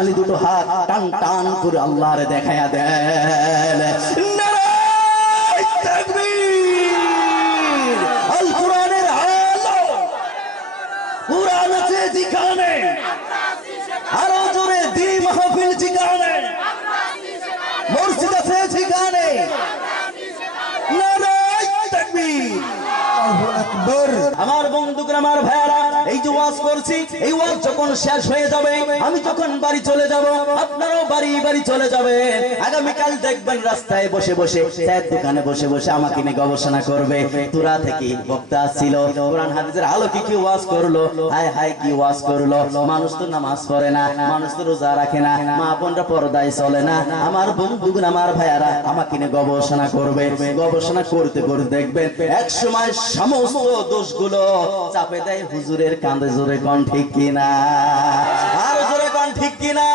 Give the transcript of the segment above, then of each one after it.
আলী দুটো হাত টান টান করে আল্লাহরে দেখায়া দেন। নারায়ে তাকবীর। আল কোরআনের আলো কোরআন আছে যেখানে, আরো জোরে দি মাহফিল যেখানে, মসজিদ আছে যেখানে, নারায়ে তাকবীর। আল্লাহু আকবার। আমার বন্ধুরা, আমার ভাইরা, এই যে ওয়াজ করছি, এই ওয়াজ যখন শেষ হয়ে যাবে, আমি যখন বাড়ি চলে যাব, আপনারাও বাড়ি বাড়ি চলে যাবেন। আগামীকাল দেখবেন রাস্তায় বসে বসে, চায়ের দোকানে বসে বসে আমাকে নিয়ে গবেষণা করবে। তুরা থেকে বক্তা ছিল, কোরআন হাদিসের আলোকে কি ওয়াজ করলো, হায় হায় কি ওয়াজ করলো। মানুষ তো নামাজ পড়ে না, মানুষ তো রোজা রাখে না, মা বোনরা পর্দায় চলে না। আমার বন্ধুগুলো, আমার ভাইয়ারা আমাকে নিয়ে গবেষণা করবে। গবেষণা করতে করতে দেখবেন এক সময় সমস্ত দোষগুলো চাপে দেয় হুজুরের কাঁধে। জোরে কোন ঠিক কিনা? আর জোরে কোন ঠিক কিনা?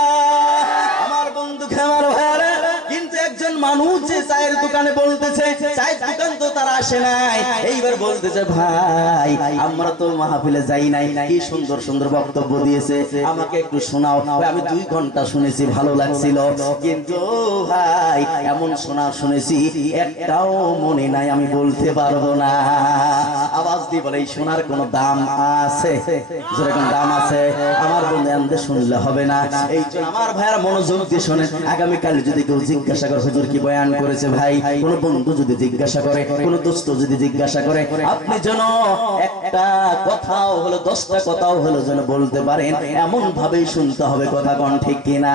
আমার বন্ধু, আমার ভাইয়ারা, কিন্তু একজন মানুষ যে চায়ের দোকানে বলতেছে, চায়ের দোকান তো তার আসে নাই, এইবার বলতেছে ভাই আমরা তো মাহফিলে যাই নাই, কি সুন্দর সুন্দর বক্তব্য দিয়েছে, আমাকে একটু শোনাও। আমি 2 ঘন্টা শুনেছি, ভালো লাগছিল, কিন্তু ভাই এমন শুনেছি একটাও মনে নাই, আমি বলতে পারবো না। আওয়াজ দিয়ে বলে, এই শোনার কোনো দাম আছে? যেরকম দাম আছে আমার বন্ধু, এমনি শুনলে হবে না। এই জন্য আমার ভাইয়ার মনোযোগ দিয়ে শোনেন। আগামীকাল যদি কেউ জিজ্ঞাসা করে হুজুর কি বয়ান করেছে, ভাই কোন বন্ধু যদি জিজ্ঞাসা করে, কোন দোস্ত যদি জিজ্ঞাসা করে, আপনি যেন একটা কথাও হলো 10টা কথাও হলো যেন বলতে পারেন, এমন ভাবেই শুনতে হবে। কথা কোন ঠিক কিনা?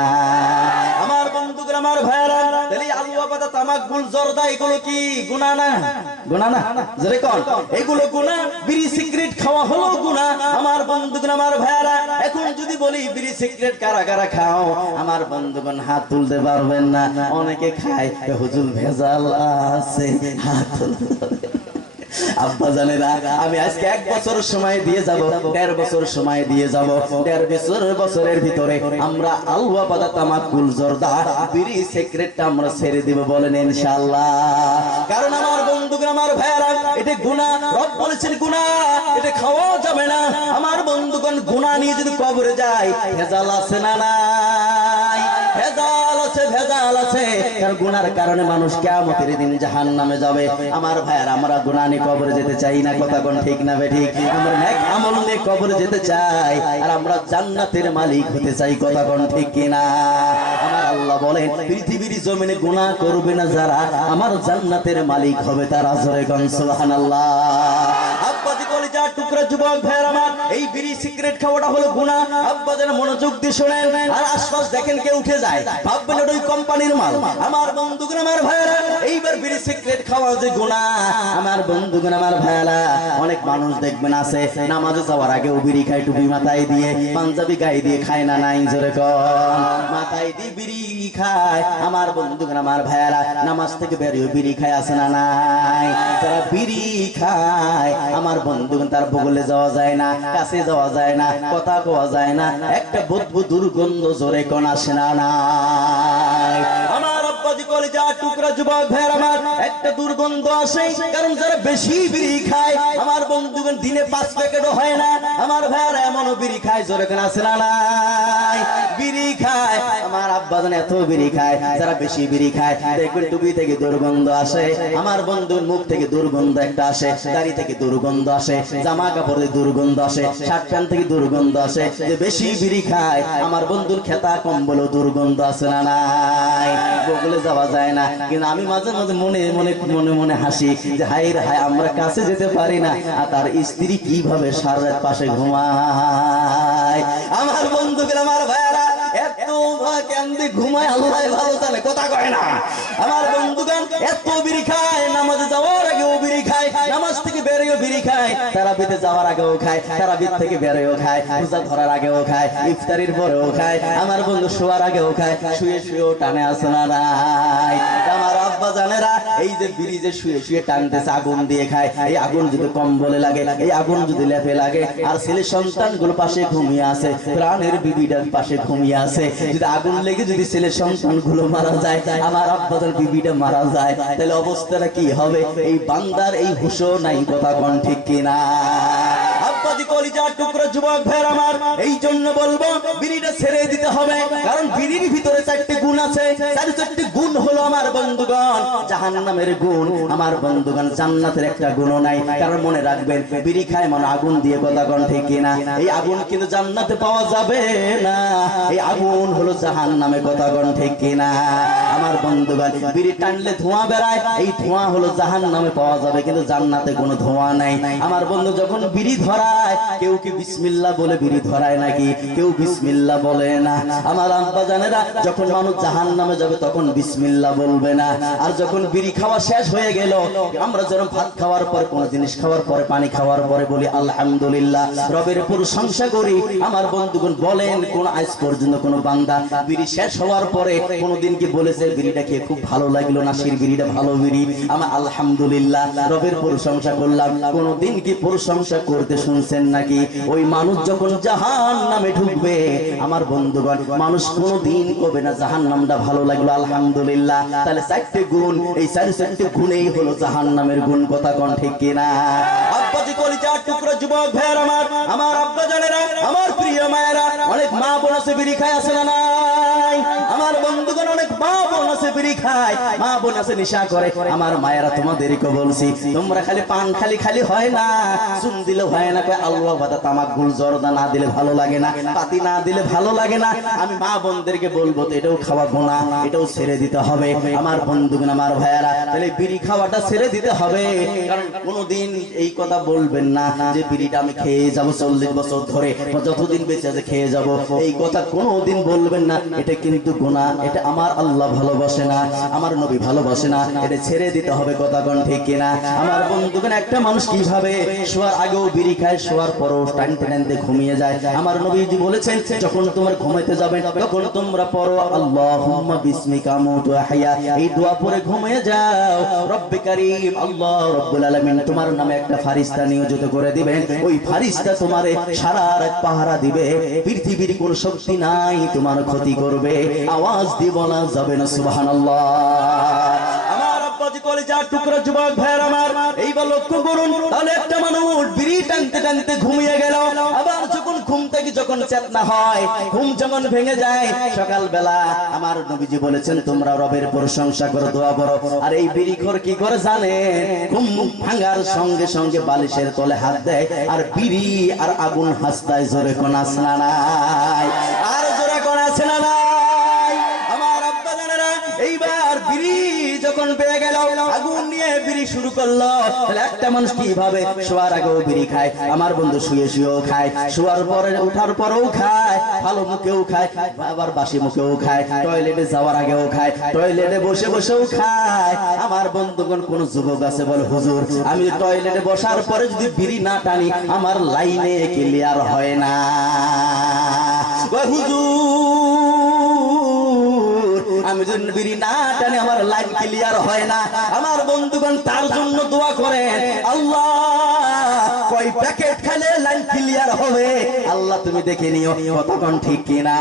আমার বন্ধুরা, আমার ভাইয়ারা, তাহলে আলু আবাদা তামাক গুল জর্দা এগুলো কি গুনাহ না? গুনাহ না? জোরে কোন এগুলো গুনাহ? বিড়ি সিগারেট খাওয়া হলো গুনাহ। আমার বন্ধুগণ, আমার ভাইয়ারা, এখন যদি বলি বিড়ি সিগারেট কারা কারা খাও, আমার বন্ধুগণ হাত তুলতে পারবেন না। অনেকে খায়, হুজুর ভেজাল আছে, হাত তুলতে। আব্বা জানেরা, আমি আজকে 1 বছর সময় দিয়ে যাব, 1.5 বছর সময় দিয়ে যাব। 1.5 বছরের ভিতরে আমরা আলওয়া বাদা তামাকুল জর্দা বিড়ি সিগারেটটা আমরা ছেড়ে দিব, বলেন ইনশাআল্লাহ। কারণ আমার বন্ধুগণ, আমার ভাইয়ারা, এটা গুনাহ। রব বলেছেন গুনাহ, এটা খাওয়া যাবে না। আমার বন্ধুগণ, গুনাহ নিয়ে যদি কবরে যায়, ভেজাল আছে না নাই? ভেজাল আছে, ভেজাল আছে। কারণ গুনার কারণে মানুষ কিয়ামতের দিন জাহান্নামে যাবে। আমার ভাইয়ারা, আমরা গুনাহ নিয়ে কবরে যেতে চাই না। কথা কোন ঠিক না বেঠিক? আমরা নেক আমল নিয়ে কবরে যেতে চাই, আর আমরা জান্নাতের মালিক হতে চাই। কথা কোন ঠিক কিনা? আমার আল্লাহ বলেন, পৃথিবীর জমিনে গুনাহ করবে না যারা, আমার জান্নাতের মালিক হবে তারা। জোরে কোন সুবহানাল্লাহ। আব্বাজি কলিজা টুকরা যুবক ভাইরা আমার, এই বিড়ি সিগারেট খাওয়াটা হলো গুনাহ। আব্বা যেন মনোযোগ দিয়ে শুনেন। আর আশপাশ দেখেন কেউ উঠে যায়, ভাববেন ওই কোম্পানির মাল। আমার বন্ধুগণ, আমার ভাইরা, এইবার বিড়ি সিগারেট খাওয়া যে গুনাহ। আমার বন্ধুগণ, আমার ভাইরা, অনেক মানুষ দেখবেন আছে নামাজে যাওয়ার আগে ও বিড়ি খায়, টুপি মাথায় দিয়ে, পাঞ্জাবি গায়ে দিয়ে খায় না নাই? জোরে কোন মাথায় দিয়ে বিড়ি খায়। আমার বন্ধুগণ, আমার ভাইরা, নামাজ থেকে বেরিয়ে বিড়ি খায় আছে না নাই? যারা বিড়ি খায়, আমার বন্ধুগণ, তার বগলে যাওয়া যায় না, কাছে যাওয়া যায় না, কথা কোয়া যায় না, একটা বদবু দুর্গন্ধ। জোরে কোন আসে না নাই? আমার আব্বাজি কলিজা টুকরা যুবক ভাইরা আমার, একটা দুর্গন্ধ আসে। কারণ যারা বেশি বিড়ি খায়, আমার বন্ধুগণ, দিনে 5 প্যাকেটও হয় না। আমার ভাইরা এমনও বিড়ি খায়। জোরে কোন আসে না নাই? বিড়ি খায়। আমার আব্বাজান এত বিড়ি খায়, যারা বেশি বিড়ি খায়, দেখবেন টুপি থেকে দুর্গন্ধ আসে, আমার বন্ধুর মুখ থেকে দুর্গন্ধ একটা আসে, দাড়ি থেকে দুর্গন্ধ আসে, জামা কাপড়ে দুর্গন্ধ আসে, শার্ট প্যান্ট থেকে দুর্গন্ধ আসে। যে বেশি বিড়ি খায়, আমার বন্ধুর খেতা কম্বল দুর্গন্ধ আছে না নাই? বগলে যাওয়া যায় না। কিন্তু আমি মাঝে মাঝে মনে মনে মনে মনে হাসি যে হায় রে হায়, আমরা কাছে যেতে পারি না, আর তার স্ত্রী কিভাবে সারা রাত পাশে ঘুমায়। আমার বন্ধুগুলো, আমার ভাইয়ারা, এত কেমনে ঘুমায় আল্লাহ ভালো জানে, কথা কয় না। আমার বন্ধুগণ, এত বিড়ি খায়, নামাজে যাওয়ার আগেও বিড়ি খায়, নামাজ থেকে বেরিয়েও বিড়ি খায়, তারাবিতে যাওয়ার আগেও খায়, তারাবির থেকে বেরিয়েও খায়, রোজা ধরার আগেও খায়, ইফতারির পরেও খায়। আমার বন্ধু শোয়ার আগেও খায়, শুয়ে শুয়েও টানে আছে না নাই? আমার আব্বা জানেরা, এই যে বিড়ি যে শুয়ে শুয়ে টানতেছে, আগুন দিয়ে খায়। এই আগুন যদি কম্বলে লাগে, এই আগুন যদি লেপে লাগে, আর ছেলে সন্তানগুলো পাশে ঘুমিয়ে আছে, প্রাণের বিবিটার পাশে ঘুমিয়ে আছে, যদি আগুন লেগে যদি ছেলে সন্তানগুলো মারা যায়, আমার আব্বাদের বিবিটা মারা যায়, তাহলে অবস্থাটা কি হবে? এই বান্দার এই হুঁশও নাই। কথা কোন ঠিক কিনা? আব্বা আব্বাজি কলিজার টুকরো যুবক ভাইরা আমার, এই জন্য বলবো বিড়িটা ছেড়ে দিতে হবে। কারণ বিড়ির ভিতরে 4টি গুণ আছে। 4টি গুণ হলো আমার বন্ধুগণ জাহান্নামের গুণ। আমার বন্ধুগণ জান্নাতের একটা গুণও নাই। কারণ মনে রাখবেন, বিড়ি খায় মানে আগুন দিয়ে, কথা কোন ঠিক কিনা? এই আগুন কিন্তু জান্নাতে পাওয়া যাবে না। এই আগুন হলো জাহান্নামে, কথা কোন ঠিক কিনা? আমার বন্ধুগণ বিড়ি টানলে ধোঁয়া বেরায়, এই ধোঁয়া হলো জাহান্নামে পাওয়া যাবে, কিন্তু জান্নাতে কোনো ধোঁয়া নাই। আমার বন্ধু যখন বিড়ি ধরায়, কেউ কি বিসমিল্লাহ বলে বিড়ি ধরায় নাকি? কেউ বিসমিল্লাহ বলে না। আমার আব্বা জানেরা, যখন মানুষ জাহান্নামে যাবে তখন বিসমিল্লাহ বলবে না। আর যখন বিড়ি খাওয়া শেষ হয়ে গেল, আমরা যখন ভাত খাওয়ার পরে, কোন জিনিস খাওয়ার পরে, পানি খাওয়ার পরে বলি আলহামদুলিল্লাহ, রবের প্রশংসা করি। আমার বন্ধুগণ বলেন, কোন আজ পর্যন্ত কোন বান্দা বিড়ি শেষ হওয়ার পরে কোনদিন কি বলেছে বিড়িটা খেয়ে খুব ভালো লাগলো, নাসির বিড়িটা ভালো বিড়ি, আমার আলহামদুলিল্লাহ রবের প্রশংসা করলাম? কোনদিন কি প্রশংসা করতে শুনছেন নাকি? ওই মানুষ যখন জাহান্নামে ঢুকবে, আমার বন্ধুগণ মানুষ কোনদিন কবে না জাহান্নামটা ভালো লাগলো আলহামদুলিল্লাহ। তাহলে 4টি গুণ, এই 4টি গুণেই হলো জাহান্নামের গুণ, কথা কোন ঠিক কিনা? আব্বাজি কলিজার টুকরো যুবক ভাইরা আমার, আমার আব্বা জানেরা, আমার প্রিয় মায়েরা, অনেক মা বোন আছে বিড়ি খায়, আছে না নাই? আমার বন্ধুগণ অনেক মা বোন আছে বিড়ি খায়, মা বোন আছে নেশা করে। আমার মায়েরা তোমাদেরকে বলছি, তোমরা খালি পান খালি হয় না, চুন দিলে হয় না, আল্লাহ বাদা তামাক গুল জর্দা না দিলে ভালো লাগে না, পাতি না দিলে ভালো লাগে না। আমি মা বোনদেরকে বলবো তো এটাও খাওয়া গুনাহ, এটাও ছেড়ে দিতে হবে। আমার বন্ধুগণ, আমার ভাইয়ারা, তাহলে বিড়ি খাওয়াটা ছেড়ে দিতে হবে। কারণ কোনোদিন এই কথা বলবেন না যে বিড়িটা আমি খেয়ে যাবো 40 বছর ধরে, যতদিন বেঁচে আছে খেয়ে যাব, এই কথা কোনোদিন বলবেন না। এটা কিন্তু গুনাহ, এটা আমার আল্লাহ ভালোবাসে না, আমার নবী ভালোবাসে না, এটা ছেড়ে দিতে হবে, কথা কোন ঠিক কিনা? আমার বন্ধুগণ একটা মানুষ কিভাবে শোয়ার আগেও বিড়ি খায়, শোয়ার পরও টানতে টানতে ঘুমিয়ে যায়। আমার নবীজি বলেছেন, যখন তোমরা ঘুমাইতে যাবে তখন তোমরা পড়ো আল্লাহুম্মা বিসমিকা আমুতু ওয়া আহইয়া, এই দোয়া পড়ে ঘুমিয়ে যাও। রব্বে কারীম আল্লাহ রব্বুল আলামিন তোমার নামে একটা ফারিস্তা নিয়োজিত করে দিবেন। ওই ফারিস্তা তোমারে সারা রাত পাহারা দিবে, পৃথিবীর কোন শক্তি নাই তোমার ক্ষতি করবে, আওয়াজ দিয়ে বলা যাবে না সুবহানাল্লাহ। আমার আব্বাজি কলিজার টুকরা যুবক ভাইরা আমার, এইবার লক্ষ্য করুন, তাহলে একটা মানুষ বিড়ি টানতে টানতে ঘুমিয়ে গেল, আবার যখন ঘুম থেকে যখন চেতনা হয়, ঘুম যখন ভেঙে যায় সকালবেলা, আমার নবীজি বলেছেন তোমরা রবের প্রশংসা করো, দোয়া করো। আর এই বিড়িখোর কি করে জানেন? ঘুম ভাঙার সঙ্গে সঙ্গে বালিশের তলে হাত দেয়, আর বিড়ি আর আগুন হাসতায়, জোরে কোন আছে না নাই? আর জোরে কোন আছে না নাই? আমার আব্বা জানেরা, এইবার বিড়ি যখন পেয়ে গেল, আগুন নিয়ে বিড়ি শুরু করলো। তাহলে একটা মানুষ কিভাবে শোয়ার আগেও বিড়ি খায়? আমার বন্ধু শুয়ে শুয়েও খায়, শোয়ার পরে ওঠার পরেও খায়, ভালো মুখেও খায়, আবার বাসি মুখেও খায়, টয়লেটে যাওয়ার আগেও খায়, টয়লেটে বসে বসেও খায়। আমার বন্ধুগণ কোন যুবক আছে বলে, হুজুর আমি টয়লেটে বসার পরে যদি বিড়ি না টানি আমার লাইনে ক্লিয়ার হয় না। হুজুর আমি যদি বিড়ি না টানি আমার লাইন ক্লিয়ার হয় না। আমার বন্ধুগণ তার জন্য দোয়া করেন, আল্লাহ কয় প্যাকেট খেলে লাইন ক্লিয়ার হবে, আল্লাহ তুমি দেখে নিও, কতক্ষণ ঠিক কিনা?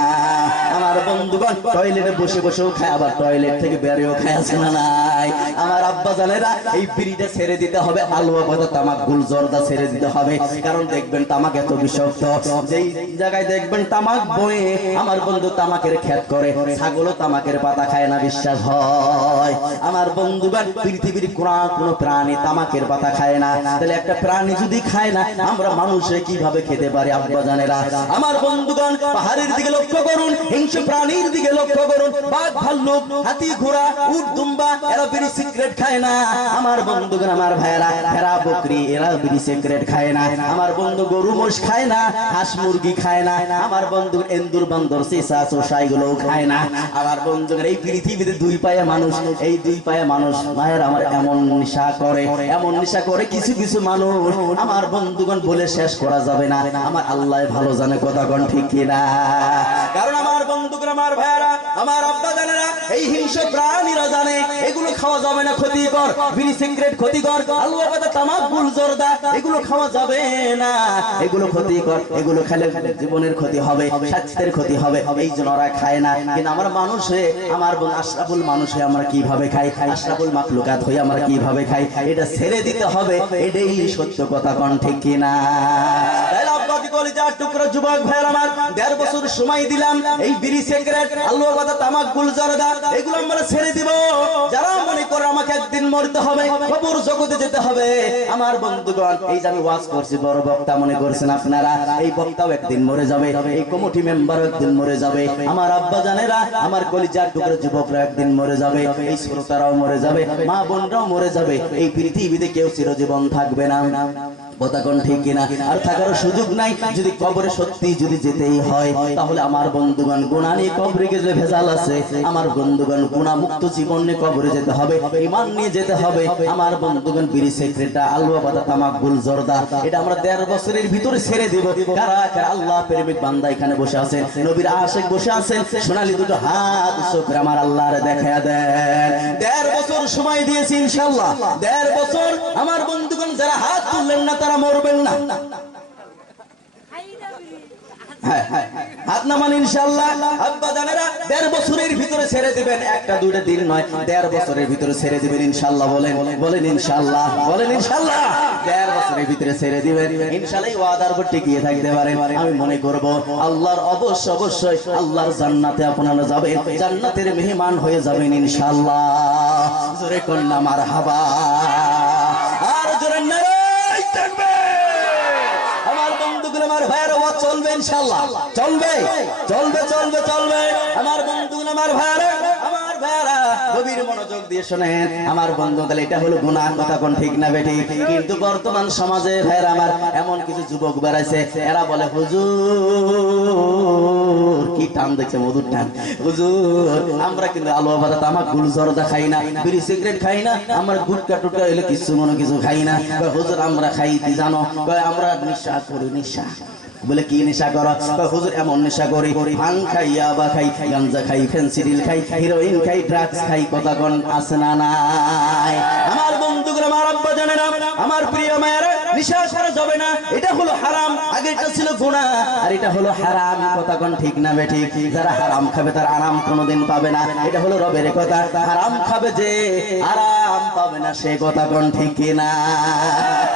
আমার বন্ধুগণ টয়লেটে বসে বসেও খায়, আবার টয়লেট থেকে বেরিয়েও খায়, আছে না নাই? আমার আব্বা জানেরা, এই বিড়িটা ছেড়ে দিতে হবে, আলুয়া কথা তামাক গুল জর্দা ছেড়ে দিতে হবে। কারণ দেখবেন তামাক এত বিষাক্ত, যেই জায়গায় দেখবেন তামাক বয়ে, আমার বন্ধু তামাকের খেত করে, ছাগলও তামাকের পাতা খায় না, বিশ্বাস হয়? আমার বন্ধুগণ পৃথিবীর কোন প্রাণী তামাকের পাতা খায় না, তাহলে একটা প্রাণী যদি খায় না, আমরা মানুষে কিভাবে খেতে পারি? আব্বা জানেরা, আমার বন্ধুগণ পাহাড়ের দিকে লক্ষ্য করুন, হিংস্র প্রাণীর দিকে লক্ষ্য করুন, বাঘ ভাল্লুক হাতি ঘোড়া উট দুম্বা এরা বিড়ি সিগারেট খায় না। আমার বন্ধুগণ, আমার ভাইয়েরা, ভেড়া বকরি এরা বিড়ি সিগারেট খায় না। আমার বন্ধু গরু মোষ খায় না, হাঁস মুরগি খায় না। আমার বন্ধু এন্দুর বান্দর চেঁচা চোষা এগুলোও খায় না। আমার বন্ধুগণ এই পৃথিবীতে দুই পায়ে মানুষ, এই দুই পায়ে মানুষ ভাইয়ের আমার এমন নেশা করে, এমন নেশা করে কিছু কিছু মানুষ, আমার বন্ধুগণ বলে শেষ করা যাবে না। আমার আল্লাহ ভালো জানে, কথা কোন ঠিক কিনা? কারণ আমার বন্ধুগণ, আমার ভাইয়েরা, আমার আব্বা জানেরা, এই হিংস্র প্রাণীরা জানে এগুলো খাওয়া যাবে না, ক্ষতিকর। বিড়ি সিগারেট ক্ষতিকর, আলুয়া বাদা তামাক গুল জর্দা এগুলো খাওয়া যাবে না, এগুলো ক্ষতিকর। এগুলো খেলে জীবনের ক্ষতি হবে, স্বাস্থ্যের ক্ষতি হবে, এই জন্য ওরা খায় না। কিন্তু আমরা মানুষ হয়ে, আমার আশরাফুল মানুষ হয়ে আমরা কিভাবে খাই, আশরাফুল মাখলুকাত হয়ে আমরা কিভাবে খাই, এটা ছেড়ে দিতে হবে। এটাই সত্য কথা, কোন ঠিক কিনা? টুকরা যুবক ভাইয়ের আমার, ১.৫ বছর সময় দিলাম, এই বিড়ি সিগারেট আলুয়া বাদা তামাক গুল জর্দা এগুলো আমরা ছেড়ে দিব। যারা মনে করে আমাকে একদিন মরতে হবে, কবর জগতে যেতে হবে, আমার বন্ধুগণ, এই যে আমি ওয়াজ করছি, বড় বক্তা মনে করছেন আপনারা, এই বক্তাও একদিন মরে যাবে, এই কমিটি মেম্বারও একদিন মরে যাবে, আমার আব্বা জানেরা, আমার কলিজার টুকরা যুবকরা একদিন মরে যাবে, এই শ্রোতারাও মরে যাবে, মা বোনরাও মরে যাবে। এই পৃথিবীতে কেউ চিরজীবন থাকবে না, কথা কোন ঠিক কিনা? আর থাকার সুযোগ নাই। যদি কবরে সত্যি যদি যেতেই হয়, তাহলে আমার বন্ধুগণ গুনাহ নিয়ে কবরে গেলে ভেজাল আছে। আমার বন্ধুগণ গুনাহ মুক্ত জীবন নিয়ে কবরে যেতে হবে, ঈমান নিয়ে যেতে হবে। আমার বন্ধুগণ বিড়ি সিগারেট আলুয়া বাদা তামাক গুল জর্দা এটা আমরা ১.৫ বছরের ভিতরে ছেড়ে দেব। কারা কারা আল্লাহ প্রেমিক বান্দা এখানে বসে আছেন, নবীর আশিক বসে আছেন, সোনালী দুটো হাত উঁচু করে আমার আল্লাহরে দেখায়া দেন। ১.৫ বছর সময় দিয়েছি ইনশাআল্লাহ, ১.৫ বছর। আমার বন্ধুগণ যারা হাত তুললেন না তারা মরবেন না, হাত নামান ইনশাআল্লাহ। আব্বা জানেরা ১.৫ বছরের ভিতরে ছেড়ে দিবেন, একটা দুইটা দিন নয়, ১.৫ বছরের ভিতরে ছেড়ে দিবেন ইনশাআল্লাহ। বলেন বলেন ইনশাআল্লাহ, বলেন ইনশাআল্লাহ। ১.৫ বছরের ভিতরে ছেড়ে দিবেন ইনশাআল্লাহ। এই ওয়াদার উপর টিকিয়ে থাকতে পারেন। আমি মনে করব আল্লাহর অবশ্যই আল্লাহর জান্নাতে আপনারা যাবেন, জান্নাতের মেহমান হয়ে যাবেন ইনশাআল্লাহ। জোরে কন্যা মারহাবা, আর জোরে নারায়ে তাকবীর। আমার বন্ধুগুলো, আমার ভাইয়েরা, ওয়াজ চলবে ইনশাআল্লাহ, চলবে চলবে চলবে চলবে। আমার বন্ধুগুলো, আমার ভাইয়েরা, আমার ভাইয়েরা, গভীর মনোযোগ দিয়ে শুনেন আমার বন্ধু। তাহলে এটা হলো গুনাহ, কথা কোন ঠিক না বেঠিক? কিন্তু বর্তমান সমাজে ভাইয়েরা আমার, এমন কিছু যুবক বেড়াইছে, এরা বলে হুজুর, কি টান দেখছে, মধুর টান, হুজুর আমরা কিন্তু আলুয়া বাদা তামাক গুল জর্দা খাই না, বিড়ি সিগারেট খাই না, আমরা গুটকা টুটকা এলে কিছু মনে কিছু খাই না। হুজুর আমরা খাই কি জানো? আমরা নেশা করি, নেশা। বলে কি নেশা করো? হুজুর এমন নেশা করি, ভাং খাই, ইয়াবা খাই, গাঞ্জা খাই, ফেন্সিডিল খাই, হিরোইন খাই, ড্রাগস খাই, কথা কোন আছে না নাই? আমার বন্ধুগুলো, আমার আব্বা জানে না, আমার প্রিয় মায়েরা, নেশা করা যাবে না, এটা হলো হারাম। আগে এটা ছিল গুনাহ, আর এটা হলো হারাম, কথা কোন ঠিক না বেঠিক? যারা হারাম খাবে তার আরাম কোনোদিন পাবে না, এটা হলো রবের কথা। হারাম খাবে যে আরাম পাবে না, সে কথা কোন ঠিক কিনা?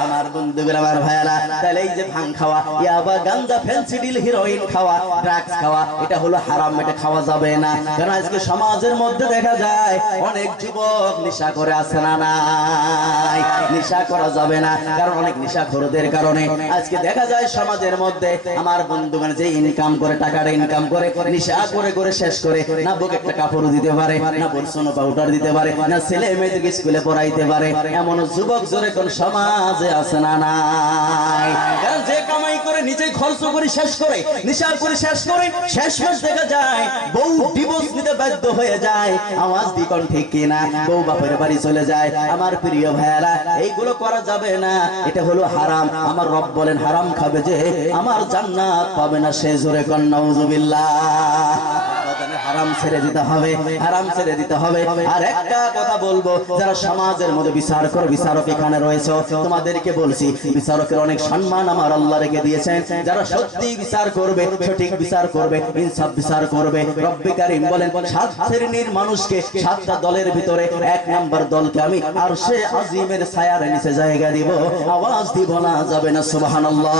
আমার বন্ধুগুলো, আমার ভাইয়ারা, তাহলে এই যে ভাং খাওয়া, ইয়াবা, গাঞ্জা, ফেন্সিডিল, হিরোইন খাওয়া, ড্রাগস খাওয়া, এটা হলো হারাম, এটা খাওয়া যাবে না। কারণ আজকে সমাজের মধ্যে দেখা যায় অনেক যুবক নেশা করে, আছে না নাই? নেশা করা যাবে না, কারণ অনেক নেশাখোরদের কারণে আজকে দেখা যায় সমাজের মধ্যে আমার বন্ধুগণ যে ইনকাম করে, টাকাটা ইনকাম করে, নেশা করে করে শেষ করে, না বুকে একটা কাপড় দিতে পারে, না বর্ষণ পাউডার দিতে পারে, না ছেলে মেয়েদেরকে স্কুলে পড়াইতে পারে, এমন যুবক জোরে কোন সমাজে আছে না নাই? কারণ যে কামাই করে নিজেই খরচ করে শেষ করে, নেশা করে শেষ করে, শেষ মাস দেখা যায় বউ ডিভোর্স নিতে বাধ্য হয়ে যায়। আওয়াজ দি কোন ঠিক কিনা? বউ বাপের বাড়ি চলে যায়। আমার প্রিয় ভাইয়েরা, এইগুলো করা যাবে না, এটা হলো হারাম। আমার রব বলেন হারাম খাবে যে আমার জান্নাত পাবে না, সে জোরে কোন নাউজুবিল্লাহ। হারাম ছেড়ে দিতে হবে, হারাম ছেড়ে দিতে হবে। আর একটা কথা বলবো, যারা সমাজের মধ্যে বিচার করে, বিচারক এখানে রয়েছে, তোমাদেরকে বলছি বিচারকের অনেক সম্মান আমার আল্লাহ রেখে দিয়েছেন। যারা সত্যি বিচার করবে, সঠিক বিচার করবে, ইনসাফ বিচার করবে, রব্বে কারীম বলেন 7 শ্রেণীর মানুষকে, 7টা দলের ভিতরে 1 নাম্বার দলকে আমি আরশে আজিমের ছায়ার নিচে জায়গা দিব। আওয়াজ দিব না, যাবে না সুবহানাল্লাহ।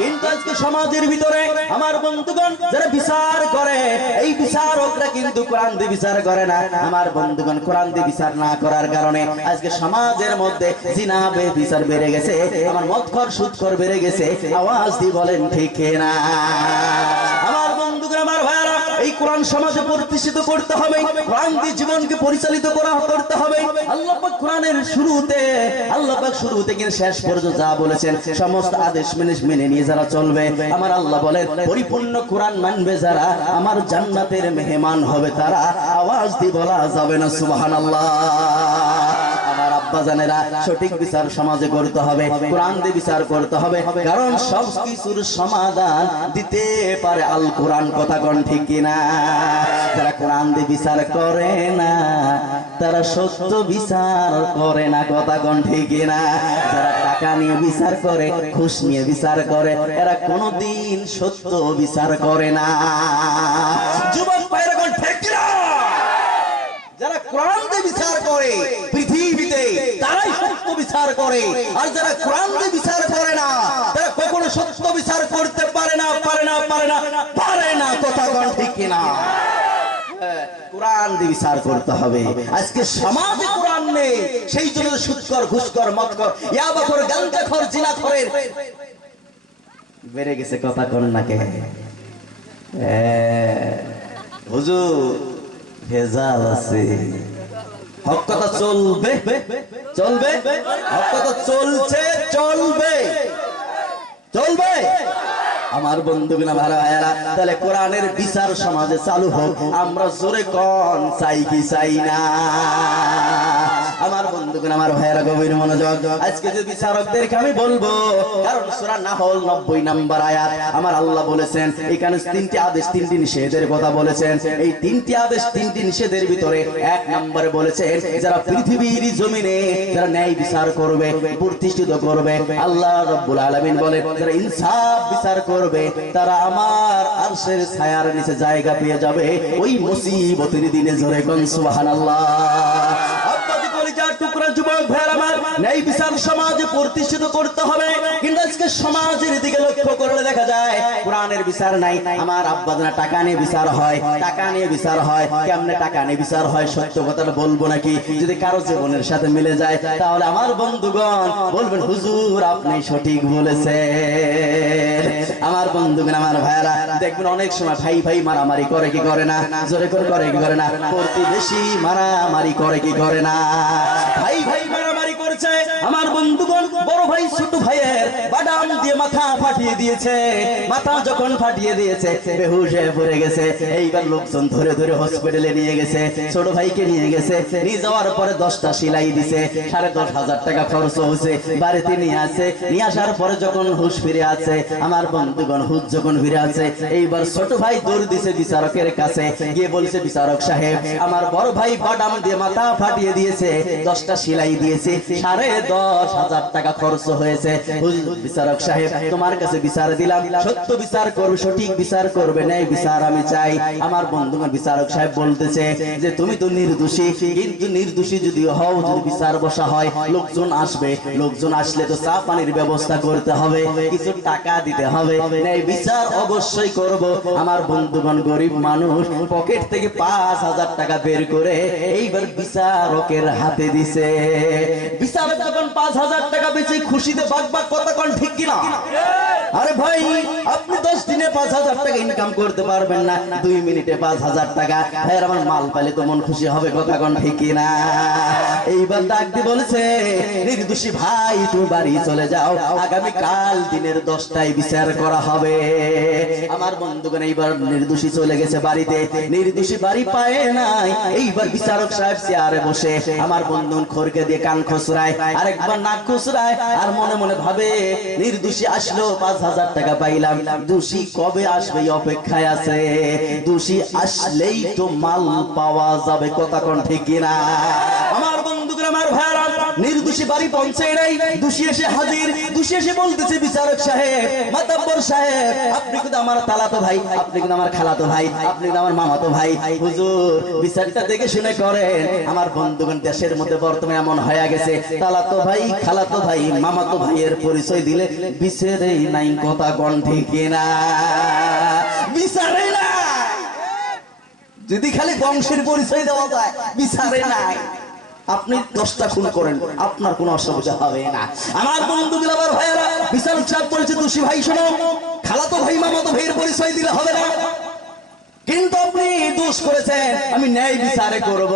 কিন্তু আজকে সমাজের ভিতরে আমার বন্ধুগণ যারা বিচার করে, এই বিচারকরা কিন্তু কোরআন দিয়ে বিচার করে না। আমার বন্ধুগণ, কোরআন দিয়ে বিচার না করার কারণে আজকে সমাজের মধ্যে জিনা বিচার বেড়ে গেছে, আমার মদখোর সুদখোর বেড়ে গেছে। আওয়াজ দিয়ে বলেন ঠিক না? আমার বন্ধুগণ, আমার ভাইয়ারা, এই কোরআন সমাজে প্রতিষ্ঠিত করতে হবে, কোরআন দিয়ে জীবনকে পরিচালিত করতে হবে। আল্লাহ পাক কোরআনের শুরুতে, আল্লাহ পাক শুরুতে কিন্তু শেষ পর্যন্ত যা বলেছেন সমস্ত আদেশ মেনে নিয়ে যারা চলবে, আমার আল্লাহ বলেন পরিপূর্ণ কোরআন মানবে যারা, আমার জান্নাতের মেহমান হবে তারা। আওয়াজ দিয়ে বলা যাবে না সুবহানাল্লাহ। আমার আব্বা জানেরা সঠিক বিচার সমাজে করতে হবে, কোরআন দিয়ে বিচার করতে হবে, কারণ সব কিছুর সমাধান দিতে পারে আল কোরআন। কথা কোন ঠিক কিনা? যারা কোরআন দিয়ে বিচার করে না তারা সত্য বিচার করে না। কথা কোন ঠিক কিনা? যারা টাকা নিয়ে বিচার করে, ঘুষ নিয়ে বিচার করে, এরা কোনোদিন সত্য বিচার করে না। যুবক ভাইরা কোন ঠিক কিনা? যারা কোরআন দিয়ে বিচার করে পৃথিবীতে তারাই সত্য বিচার করে, আর যারা কোরআন দিয়ে বিচার করে না তারা কখনো সত্য বিচার করতে পারে না, পারে না, পারে না, পারে না। কথা কোন ঠিক কিনা? কোরআন দিয়ে বিচার করতে হবে। আজকে সমাজে কোরআন নেই, সেই জন্য সুদখোর, ঘুষখোর, মদখোর, ইয়াবাখোর, গাঁজাখোর, জিনাখোরের বেড়ে গেছে। কথা কোন নাকে? হুজুর ভেজাল আছে, হক কথা চলবে, চলবে, হক কথা চলছে, চলবে, চলবে। আমার বন্ধুগণ, আমার ভাইয়েরা, তাহলে কোরআনের বিচার সমাজে চালু হোক। আমরা জোরে কোন চাই কি চাই না? আমার বন্ধুগণ, আমার ভাইয়েরা, গভীর মনোযোগ। আজকে যে বিচারকদেরকে আমি বলবো, কারণ সূরা নাহল 90 নম্বর আয়াত আমার আল্লাহ বলেছেন, এখানে 3টি আদেশ 3টি নিষেধের কথা বলেছেন। এই 3টি আদেশ 3টি নিষেধের ভিতরে 1 নম্বরে বলেছেন, যারা পৃথিবীর জমিনে যারা ন্যায় বিচার করবে, প্রতিষ্ঠিত করবে, আল্লাহ রাব্বুল আলামিন বলেন, যারা ইনসাফ বিচার করবে তারা আমার আরশের ছায়ার নিচে জায়গা পেয়ে যাবে ওই মুসিবতের দিনে। জোরে কোন সুবহানাল্লাহ। টুকরা যুবক ভাইরা আমার, ন্যায় বিচার সমাজে প্রতিষ্ঠিত করতে হবে, কিন্তু আজকে সমাজের দিকে লক্ষ্য করলে দেখা যায় কোরআনের বিচার নাই। আমার আব্বাজানা টাকা নিয়ে বিচার হয়, টাকা নিয়ে বিচার হয়। কেমনে টাকা নিয়ে বিচার হয়? সত্য কথাটা বলবো নাকি? যদি কারো জীবনের সাথে মিলে যায় তাহলে আমার বন্ধুগণ বলবেন, হুজুর আপনি সঠিক বলেছেন। আমার বন্ধুগণ, আমার ভাইরা, দেখবেন অনেক সময় ভাই ভাই মারামারি করে কি করে না? জোরে করে কি করে না? প্রতিবেশী মারামারি করে কি করে না? ভাই ভাই মারামারি করছে। আমার বন্ধুগণ, বড় ভাই ছোট ভাইয়ের বাদাম দিয়ে মাথা ফাটিয়ে দিয়েছে। মাথা যখন ফাটিয়ে দিয়েছে বেহুশ হয়ে পড়ে গেছে। এইবার লোকজন ধরে ধরে হসপিটালে নিয়ে গেছে, ছোট ভাইকে নিয়ে গেছে। নিয়ে যাওয়ার পরে 10টা সেলাই দিছে, 10,500 টাকা খরচ হয়েছে। বাড়িতে নিয়ে আসে, নিয়ে আসার পরে যখন হুশ ফিরে আছে, আমার বন্ধুগণ হুশ যখন ফিরে আছে, এইবার ছোট ভাই দৌড় দিছে বিচারকের কাছে, গিয়ে বলছে, বিচারক সাহেব আমার বড় ভাই বাদাম দিয়ে মাথা ফাটিয়ে দিয়েছে, 10টা সেলাই দিয়েছে, 10,500 টাকা খরচ হয়েছে। বিচারক সাহেব তোমার কাছে বিচার দিলাম, সত্য বিচার করবে, সঠিক বিচার করবে, ন্যায় বিচার আমি চাই। আমার বন্ধুগণ, বিচারক সাহেব বলতেছে যে তুমি তো নির্দোষী, কিন্তু নির্দোষী যদি হও, যদি বিচার বসা হয় লোকজন আসবে, লোকজন আসলে তো চা পানির ব্যবস্থা করতে হবে, কিছু টাকা দিতে হবে, ন্যায় বিচার অবশ্যই করব। আমার বন্ধুগণ, গরিব মানুষ পকেট থেকে 5,000 টাকা বের করে এইবার বিচারকের হাতে দিছে। বিচারক যখন 5,000 টাকা বেঁচে খুশিতে বাগবাগ, কথা কোন ঠিক কিনা? আরে ভাই, আপনি 10 দিনে 5,000 টাকা ইনকাম করতে পারবেন না, 2 মিনিটে 5,000 টাকা। ভাই আমার মাল পাইলে তো মন খুশি হবে, কথা কোন ঠিক কিনা? এইবার ডাক দিয়ে বলেছে, নির্দোষী ভাই তুমি বাড়ি চলে যাও, আগামী কাল দিনের 10টায় বিচার করা হবে। আমার বন্ধুগণ, এইবার নির্দোষী চলে গেছে বাড়িতে, নির্দোষী বাড়ি পায় নাই। এইবার বিচারক সাহেব চেয়ারে বসে আমার বন্ধুন খড়কে দিয়ে কান খসরায়, আরেকবার নাক খসরায়, আর মনে মনে ভাবে, নির্দোষী আসলো, 5,000 টাকা পাইলাম, দোষী কবে আসবে অপেক্ষায় আছে, দোষী আসলেই তো মাল পাওয়া যাবে। কথা কোন ঠিক কিনা? আমার বন্ধুগণ, আমার ভাইরা, নির্দোষী বাড়ি পৌঁছে নাই, দোষী এসে হাজির। দোষী এসে বলতেছে, বিচারক সাহেব, মাতব্বর সাহেব, আপনি কিন্তু আমার তালাতো ভাই, আপনি কিন্তু আমার খালাতো ভাই, আপনি কিন্তু আমার মামাতো ভাই, হুজুর বিচারটা দেখে শুনে করেন। আমার বন্ধুগণ, দেশের মধ্যে বর্তমানে এমন হয়ে গেছে, তালাতো ভাই, খালাতো ভাই, মামাতো ভাইয়ের পরিচয় দিলে বিচারেই নাই। কথা কোন ঠিক কিনা? বিচারে নাই। যদি খালি বংশের পরিচয় দেওয়া যায়, বিচারে নাই। আপনি 10টা খুন করেন, আপনার কোনো অসুবিধা হবে না। আমার বন্ধুগুলো, আমার ভাইয়েরা, বিচারক সাহেব বলেছে, দোষী ভাই শোনো, খালাতো ভাই মামাতো ভাইয়ের পরিচয় দিলে হবে না, কিন্তু আপনি দোষ করেছেন, আমি ন্যায় বিচারে করব,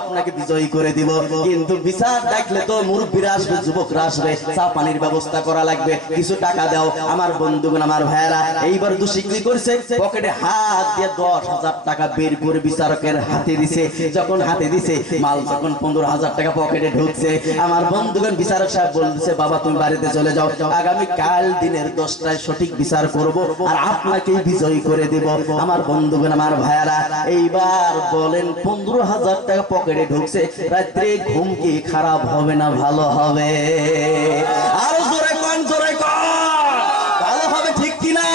আপনাকে বিজয়ী করে দিব। কিন্তু বিচার দেখলে তো মুরব্বীরা আসবে, যুবকরা আসবে, চা পানির ব্যবস্থা করা লাগবে, কিছু টাকা দাও। আমার বন্ধুগণ, আমার ভাইয়েরা, এইবার দোষী কি করছে, পকেটে হাত দিয়ে 10,000 টাকা বের করে বিচারকের হাতে দিছে। যখন হাতে দিছে, মাল যখন 15,000 টাকা পকেটে ঢুকছে, আমার বন্ধুগণ বিচারক সাহেব বলতেছে, বাবা তুমি বাড়িতে চলে যাও, আগামী কাল দিনের 10টায় সঠিক বিচার করব আর আপনাকেই বিজয়ী করে দেব। আমার বন্ধুগণ, আমার ভাইয়েরা, এইবার বলেন 15,000 টাকা পকেটে ঢুকছে, রাত্রে ঘুম কি খারাপ হবে না ভালো হবে? আরো জোরে কোন, জোরে কোন, ভালো হবে ঠিক কিনা?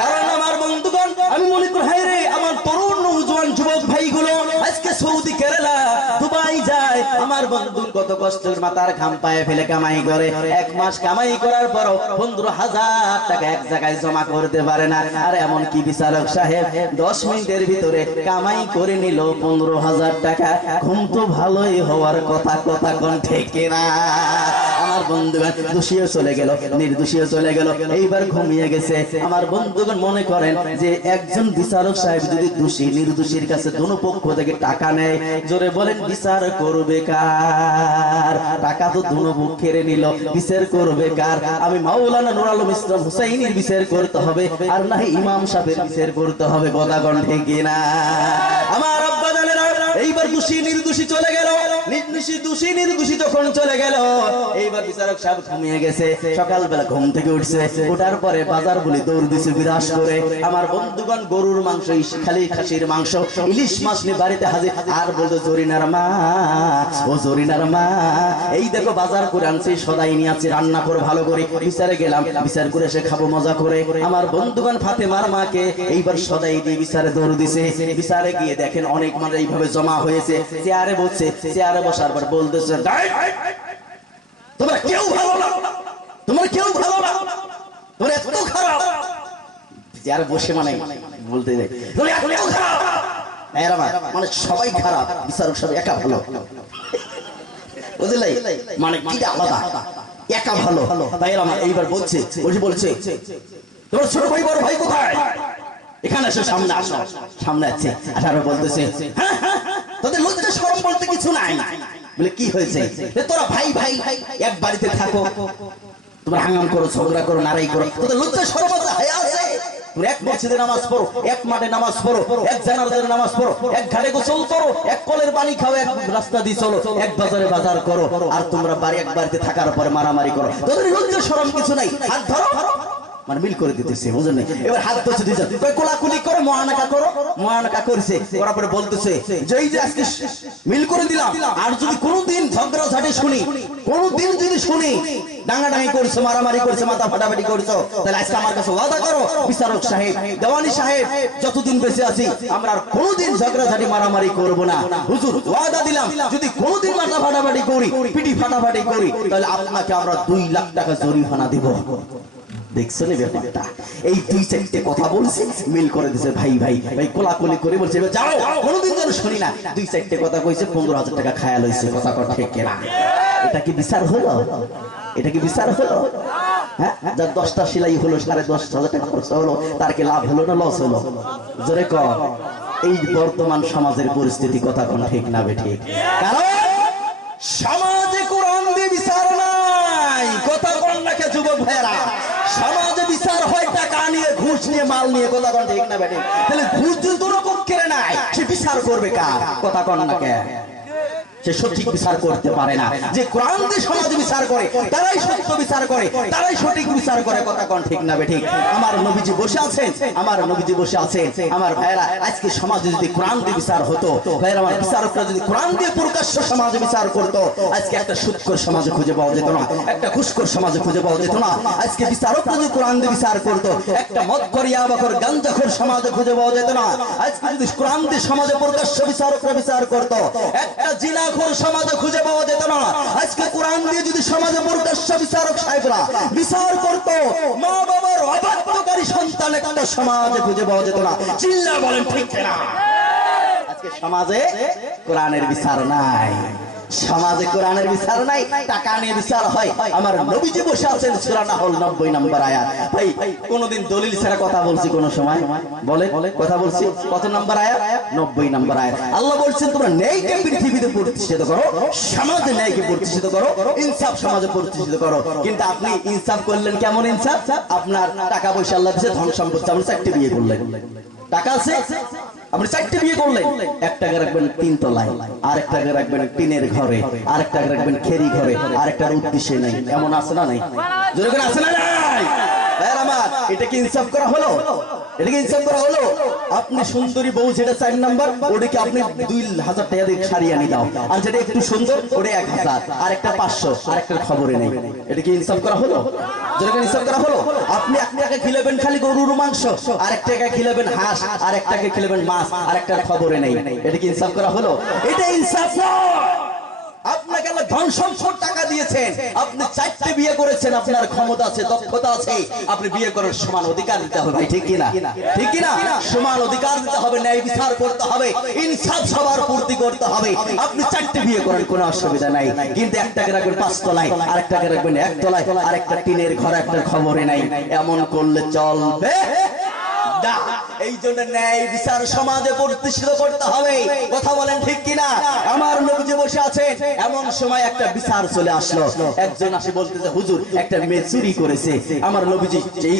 কারণ আমার বন্ধুগণ, আমি মনে করি হায় রে, আমার তরুণ নওজোয়ান যুবক ভাইগুলো আজকে সৌদি, কেরালা, দুবাই যায়। আমার বন্ধু কত কষ্টের মাথার ঘাম পায়ে ফেলে কামাই করে, 1 মাস কামাই করার পরও 15,000 টাকা এক জায়গায় জমা করতে পারে না। আর এমন কি বিচারক সাহেব 10 মিনিটের ভিতরে কামাই করে নিল 15,000 টাকা। ঘুম তো ভালোই হওয়ার কথা, কথা কোন ঠিক না? আমার বন্ধুগণ, দোষীও চলে গেল, নির্দোষীও চলে গেল, এইবার ঘুমিয়ে গেছে। আমার বন্ধুগণ মনে করেন যে একজন বিচারক সাহেব যদি দোষী নির্দোষীর কাছে দোনো পক্ষ থেকে টাকা নেয়, জোরে বলেন বিচার করবে কার? টাকা তো দোনো পক্ষের নিল, বিচার করবে কার? আমি মাওলানা নুর আলম ইসলাম হুসাইনির বিচার করতে হবে, আর না ইমাম সাহেবের বিচার করতে হবে, কথা কোন ঠিক না? আমার আব্বা জানেরা, এইবার দোষী নির্দোষী চলে গেল, দোষী নির্দোষী যখন চলে গেল, এইবার বিচারক সাহেব ঘুমিয়ে গেছে। সকালবেলা ঘুম থেকে উঠছে, ওঠার পরে বাজার বলে দৌড় দিছে বিরাস করে। আমার বন্ধুগণ, গরুর মাংস, খালি খাসির মাংস, ইলিশ মাছ নিয়ে বাড়িতে হাজির। আর বলতো, জরিনার মা, ও জরিনার মা, এই দেখো বাজার করে আনছি, সদাই নিয়ে আছে, রান্না করে ভালো করে। বিচারে গেলাম, বিচার করে সে খাবো মজা করে। আমার বন্ধুগণ, ফাতেমার মাকে এইবার সদাই দিয়ে বিচারে দৌড় দিছে। বিচারে গিয়ে দেখেন অনেক মানুষ এইভাবে জমা হয়েছে, চেয়ারে বসছে। চেয়ারে বসার পর বলতেছে, তোমরা কেউ ভালো না, তোমরা কেউ ভালো না, তোমরা এত খারাপ। চেয়ারে বসে মানে বলতে যায়, তোমরা এত খারাপ, মানে সবাই খারাপ, বিচারক সব একা ভালো, বুঝলে? মানে কি আলাদা, একা ভালো। তাই আমার এইবার বলছে, বলছে তোমার ছোট ভাই বড় ভাই কোথায়? এখানে এসে সামনে আসো। সামনে আছে, আসার বলতেছে, তোদের লজ্জা শরম বলতে কিছু নাই। বলে কি হয়েছে? তোরা ভাই ভাই এক বাড়িতে থাকো, তোমরা হাঙ্গাম করো, ঝগড়া করো, নারাই করো, তোদের লজ্জা শরম আছে? তোমরা এক মসজিদে নামাজ পড়ো, এক মাঠে নামাজ পড়ো, এক জানাজার নামাজ পড়ো, এক ঘাটে গোসল করো, এক কলের পানি খাও, এক রাস্তা দিয়ে চলো, এক বাজারে বাজার করো, আর তোমরা এক বাড়িতে থাকার পরে মারামারি করো, তোদের লজ্জা শরম কিছু নাই? হাত ধরো, মানে মিল করে দিতেছে, বুঝলেন? এবার হাত ধরছে দুইজন, কোলাকুলি করো, মহানাকা করো। মহানাকা করছে, করার পরে বলতেছে যে এই যে আজকে মিল করে দিলাম, আর যদি কোনোদিন ঝগড়া ঝাঁটে শুনি, কোনোদিন যদি শুনি ডাঙাডাঙি করছো, মারামারি করছো, মাথা ফাটাফাটি করছো, তাহলে আজকে আমার কাছে ওয়াদা করো, বিচারক সাহেব, দেওয়ানি সাহেব, যতদিন বেঁচে আছি আমরা আর কোনোদিন ঝগড়া ঝাঁটি মারামারি করব না। হুজুর ওয়াদা দিলাম, যদি কোনোদিন মাথা ফাটাফাটি করি, পিটি ফাটাফাটি করি, তাহলে আপনাকে আমরা 2 লাখ টাকা জরিমানা দিব। দেখছেন ব্যাপারটা? এই 2-4টে কথা বলছে, মিল করে দিছে, ভাই ভাই ভাই কোলাকুলি করে বলছে, যাও কোনোদিন যেন শুনি না। 2-4টে কথা কইছে, 15,000 টাকা খায়াল হয়েছে, কথা কথা ঠিক না? এটা কি বিচার হলো? এটা কি বিচার হলো? হ্যাঁ, যার 10টা সেলাই হলো, 10,500 টাকা খরচ হলো, তার কি লাভ হলো না লস হলো? জোরে কর। এই বর্তমান সমাজের পরিস্থিতি, কথা কোন ঠিক না বেঠিক? কারণ সমাজে কোরআন দিয়ে বিচার নাই, কথা কোন লাগে যুবক ভাইরা? সমাজে বিচার হয় টাকা নিয়ে, ঘুষ নিয়ে, মাল নিয়ে, কথা কোন ঠিক না বেঠিক? তাহলে ঘুষ যদি দুটো পক্ষের নাই, সে বিচার করবে কার? কথা কোন না কে? সে সঠিক বিচার করতে পারে না। যে কোরআন দিয়ে সমাজে বিচার করে, তারাই সত্য বিচার করে, তারাই সঠিক বিচার করে, কথা কোন ঠিক না বেঠিক? আমার নবীজি বসে আছেন, আমার নবীজি বসে আছেন। আমার ভাইরা, আজকে সমাজে যদি কোরআন দিয়ে বিচার হতো, ভাইরা আমার, বিচারকরা যদি কোরআন দিয়ে প্রকাশ্য সমাজে বিচার করতো, আজকে একটা সুদখোর সমাজে খুঁজে পাওয়া যেত না, একটা ঘুষখোর সমাজে খুঁজে পাওয়া যেত না। আজকে বিচারকরা যদি কোরআন দিয়ে বিচার করতো, একটা মদখোর, ইয়াবাখোর, গাঞ্জাখোর সমাজে খুঁজে পাওয়া যেত না। আজকে যদি কোরআন দিয়ে সমাজে প্রকাশ্য বিচারকরা বিচার করতো, একটা জিনা সমাজে খুঁজে পাওয়া যেত না। আজকে কোরআন দিয়ে যদি সমাজে প্রকাশ্য বিচারক সাহেবরা বিচার করত, মা বাবার অবাধ্যকারী সন্তান একটা সমাজে খুঁজে পাওয়া যেত না। চিল্লা বলেন ঠিক না? আজকে সমাজে কোরআনের বিচার নাই, সমাজে কোরআনের বিচার নাই, টাকা নিয়ে বিচার হয়। আমার নবীজি বসে আছেন সূরা নাহল 90 নম্বর আয়াত। ভাই কোনদিন দলিল ছাড়া কথা বলছি কোন সময়? বলে কথা বলছি? কত নম্বর আয়াত? 90 নম্বর আয়াত। আল্লাহ বলছেন তোমরা ন্যায়কে পৃথিবীতে প্রতিষ্ঠিত করো, সমাজে ন্যায়কে প্রতিষ্ঠিত করো, ইনসাফ সমাজে প্রতিষ্ঠিত করো। কিন্তু আপনি ইনসাফ করলেন কেমন ইনসাফ? আপনার টাকা পয়সা আল্লাহ দিয়েছে, ধন সম্পত্তি, আপনি চারটি বিয়ে করলেন, টাকা আছে আপনি চারটি বিয়ে করলেন, একটাকে রাখবেন 3 তলায়, আরেকটাকে রাখবেন টিনের ঘরে, আরেকটাকে রাখবেন খেরি ঘরে, আরেকটার উদ্দেশ্যে নাই। এমন আছে না নাই? জোরে করে আছে না নাই? আমার এটা কি ইনসাফ করা হলো? এটা কি ইনসাফ করা হলো? আপনি সুন্দরী বউ যেটা 4 নাম্বার, ওটাকে আপনি 2000 টাকা দিয়ে ছাড়িয়ে আনি দাও, আর যেটা একটু সুন্দর ওটা 1000, আর একটা 500, আর একটা খবরে নেই। এটা কি ইনসাফ করা হলো? যেটা ইনসাফ করা হলো? আপনি একটাকে খিলাবেন খালি গরুর মাংস, আর একটাকে খিলাবেন হাঁস, আর একটাকে খিলাবেন মাছ, আর একটা খবরে নেই। এটা কি ইনসাফ করা হলো? এটা ইনসাফ নয়। আপনাকে আল্লাহ ধন সম্পদ টাকা দিয়েছেন, আপনি 4টে বিয়ে করেছেন, আপনার ক্ষমতা আছে, দক্ষতা আছে, আপনি বিয়ে করার সমান অধিকার দিতে হবে। ভাই ঠিক কিনা? ঠিক কিনা? সমান অধিকার দিতে হবে, ন্যায় বিচার করতে হবে, ইনসাফ সবার পূর্তি করতে হবে। আপনি 4টে বিয়ে করেন, কোনো অসুবিধা নাই, কিন্তু একটাকে রাখবেন 5 তলায়, আরেকটাকে রাখবেন 1 তলায়, আরেকটা টিনের ঘর, একটা খবরে নাই। এমন করলে চলবে? এই জন্য ন্যায় বিচার সমাজে প্রতিষ্ঠিত করতে হবে। কথা বলেন ঠিক কিনা? আমার নবীজি বসে আছেন, এমন সময় একটা বিচার চলে আসলো। একজন আসে বলতেছে হুজুর একটা মেয়ে চুরি করেছে। আমার নবীজি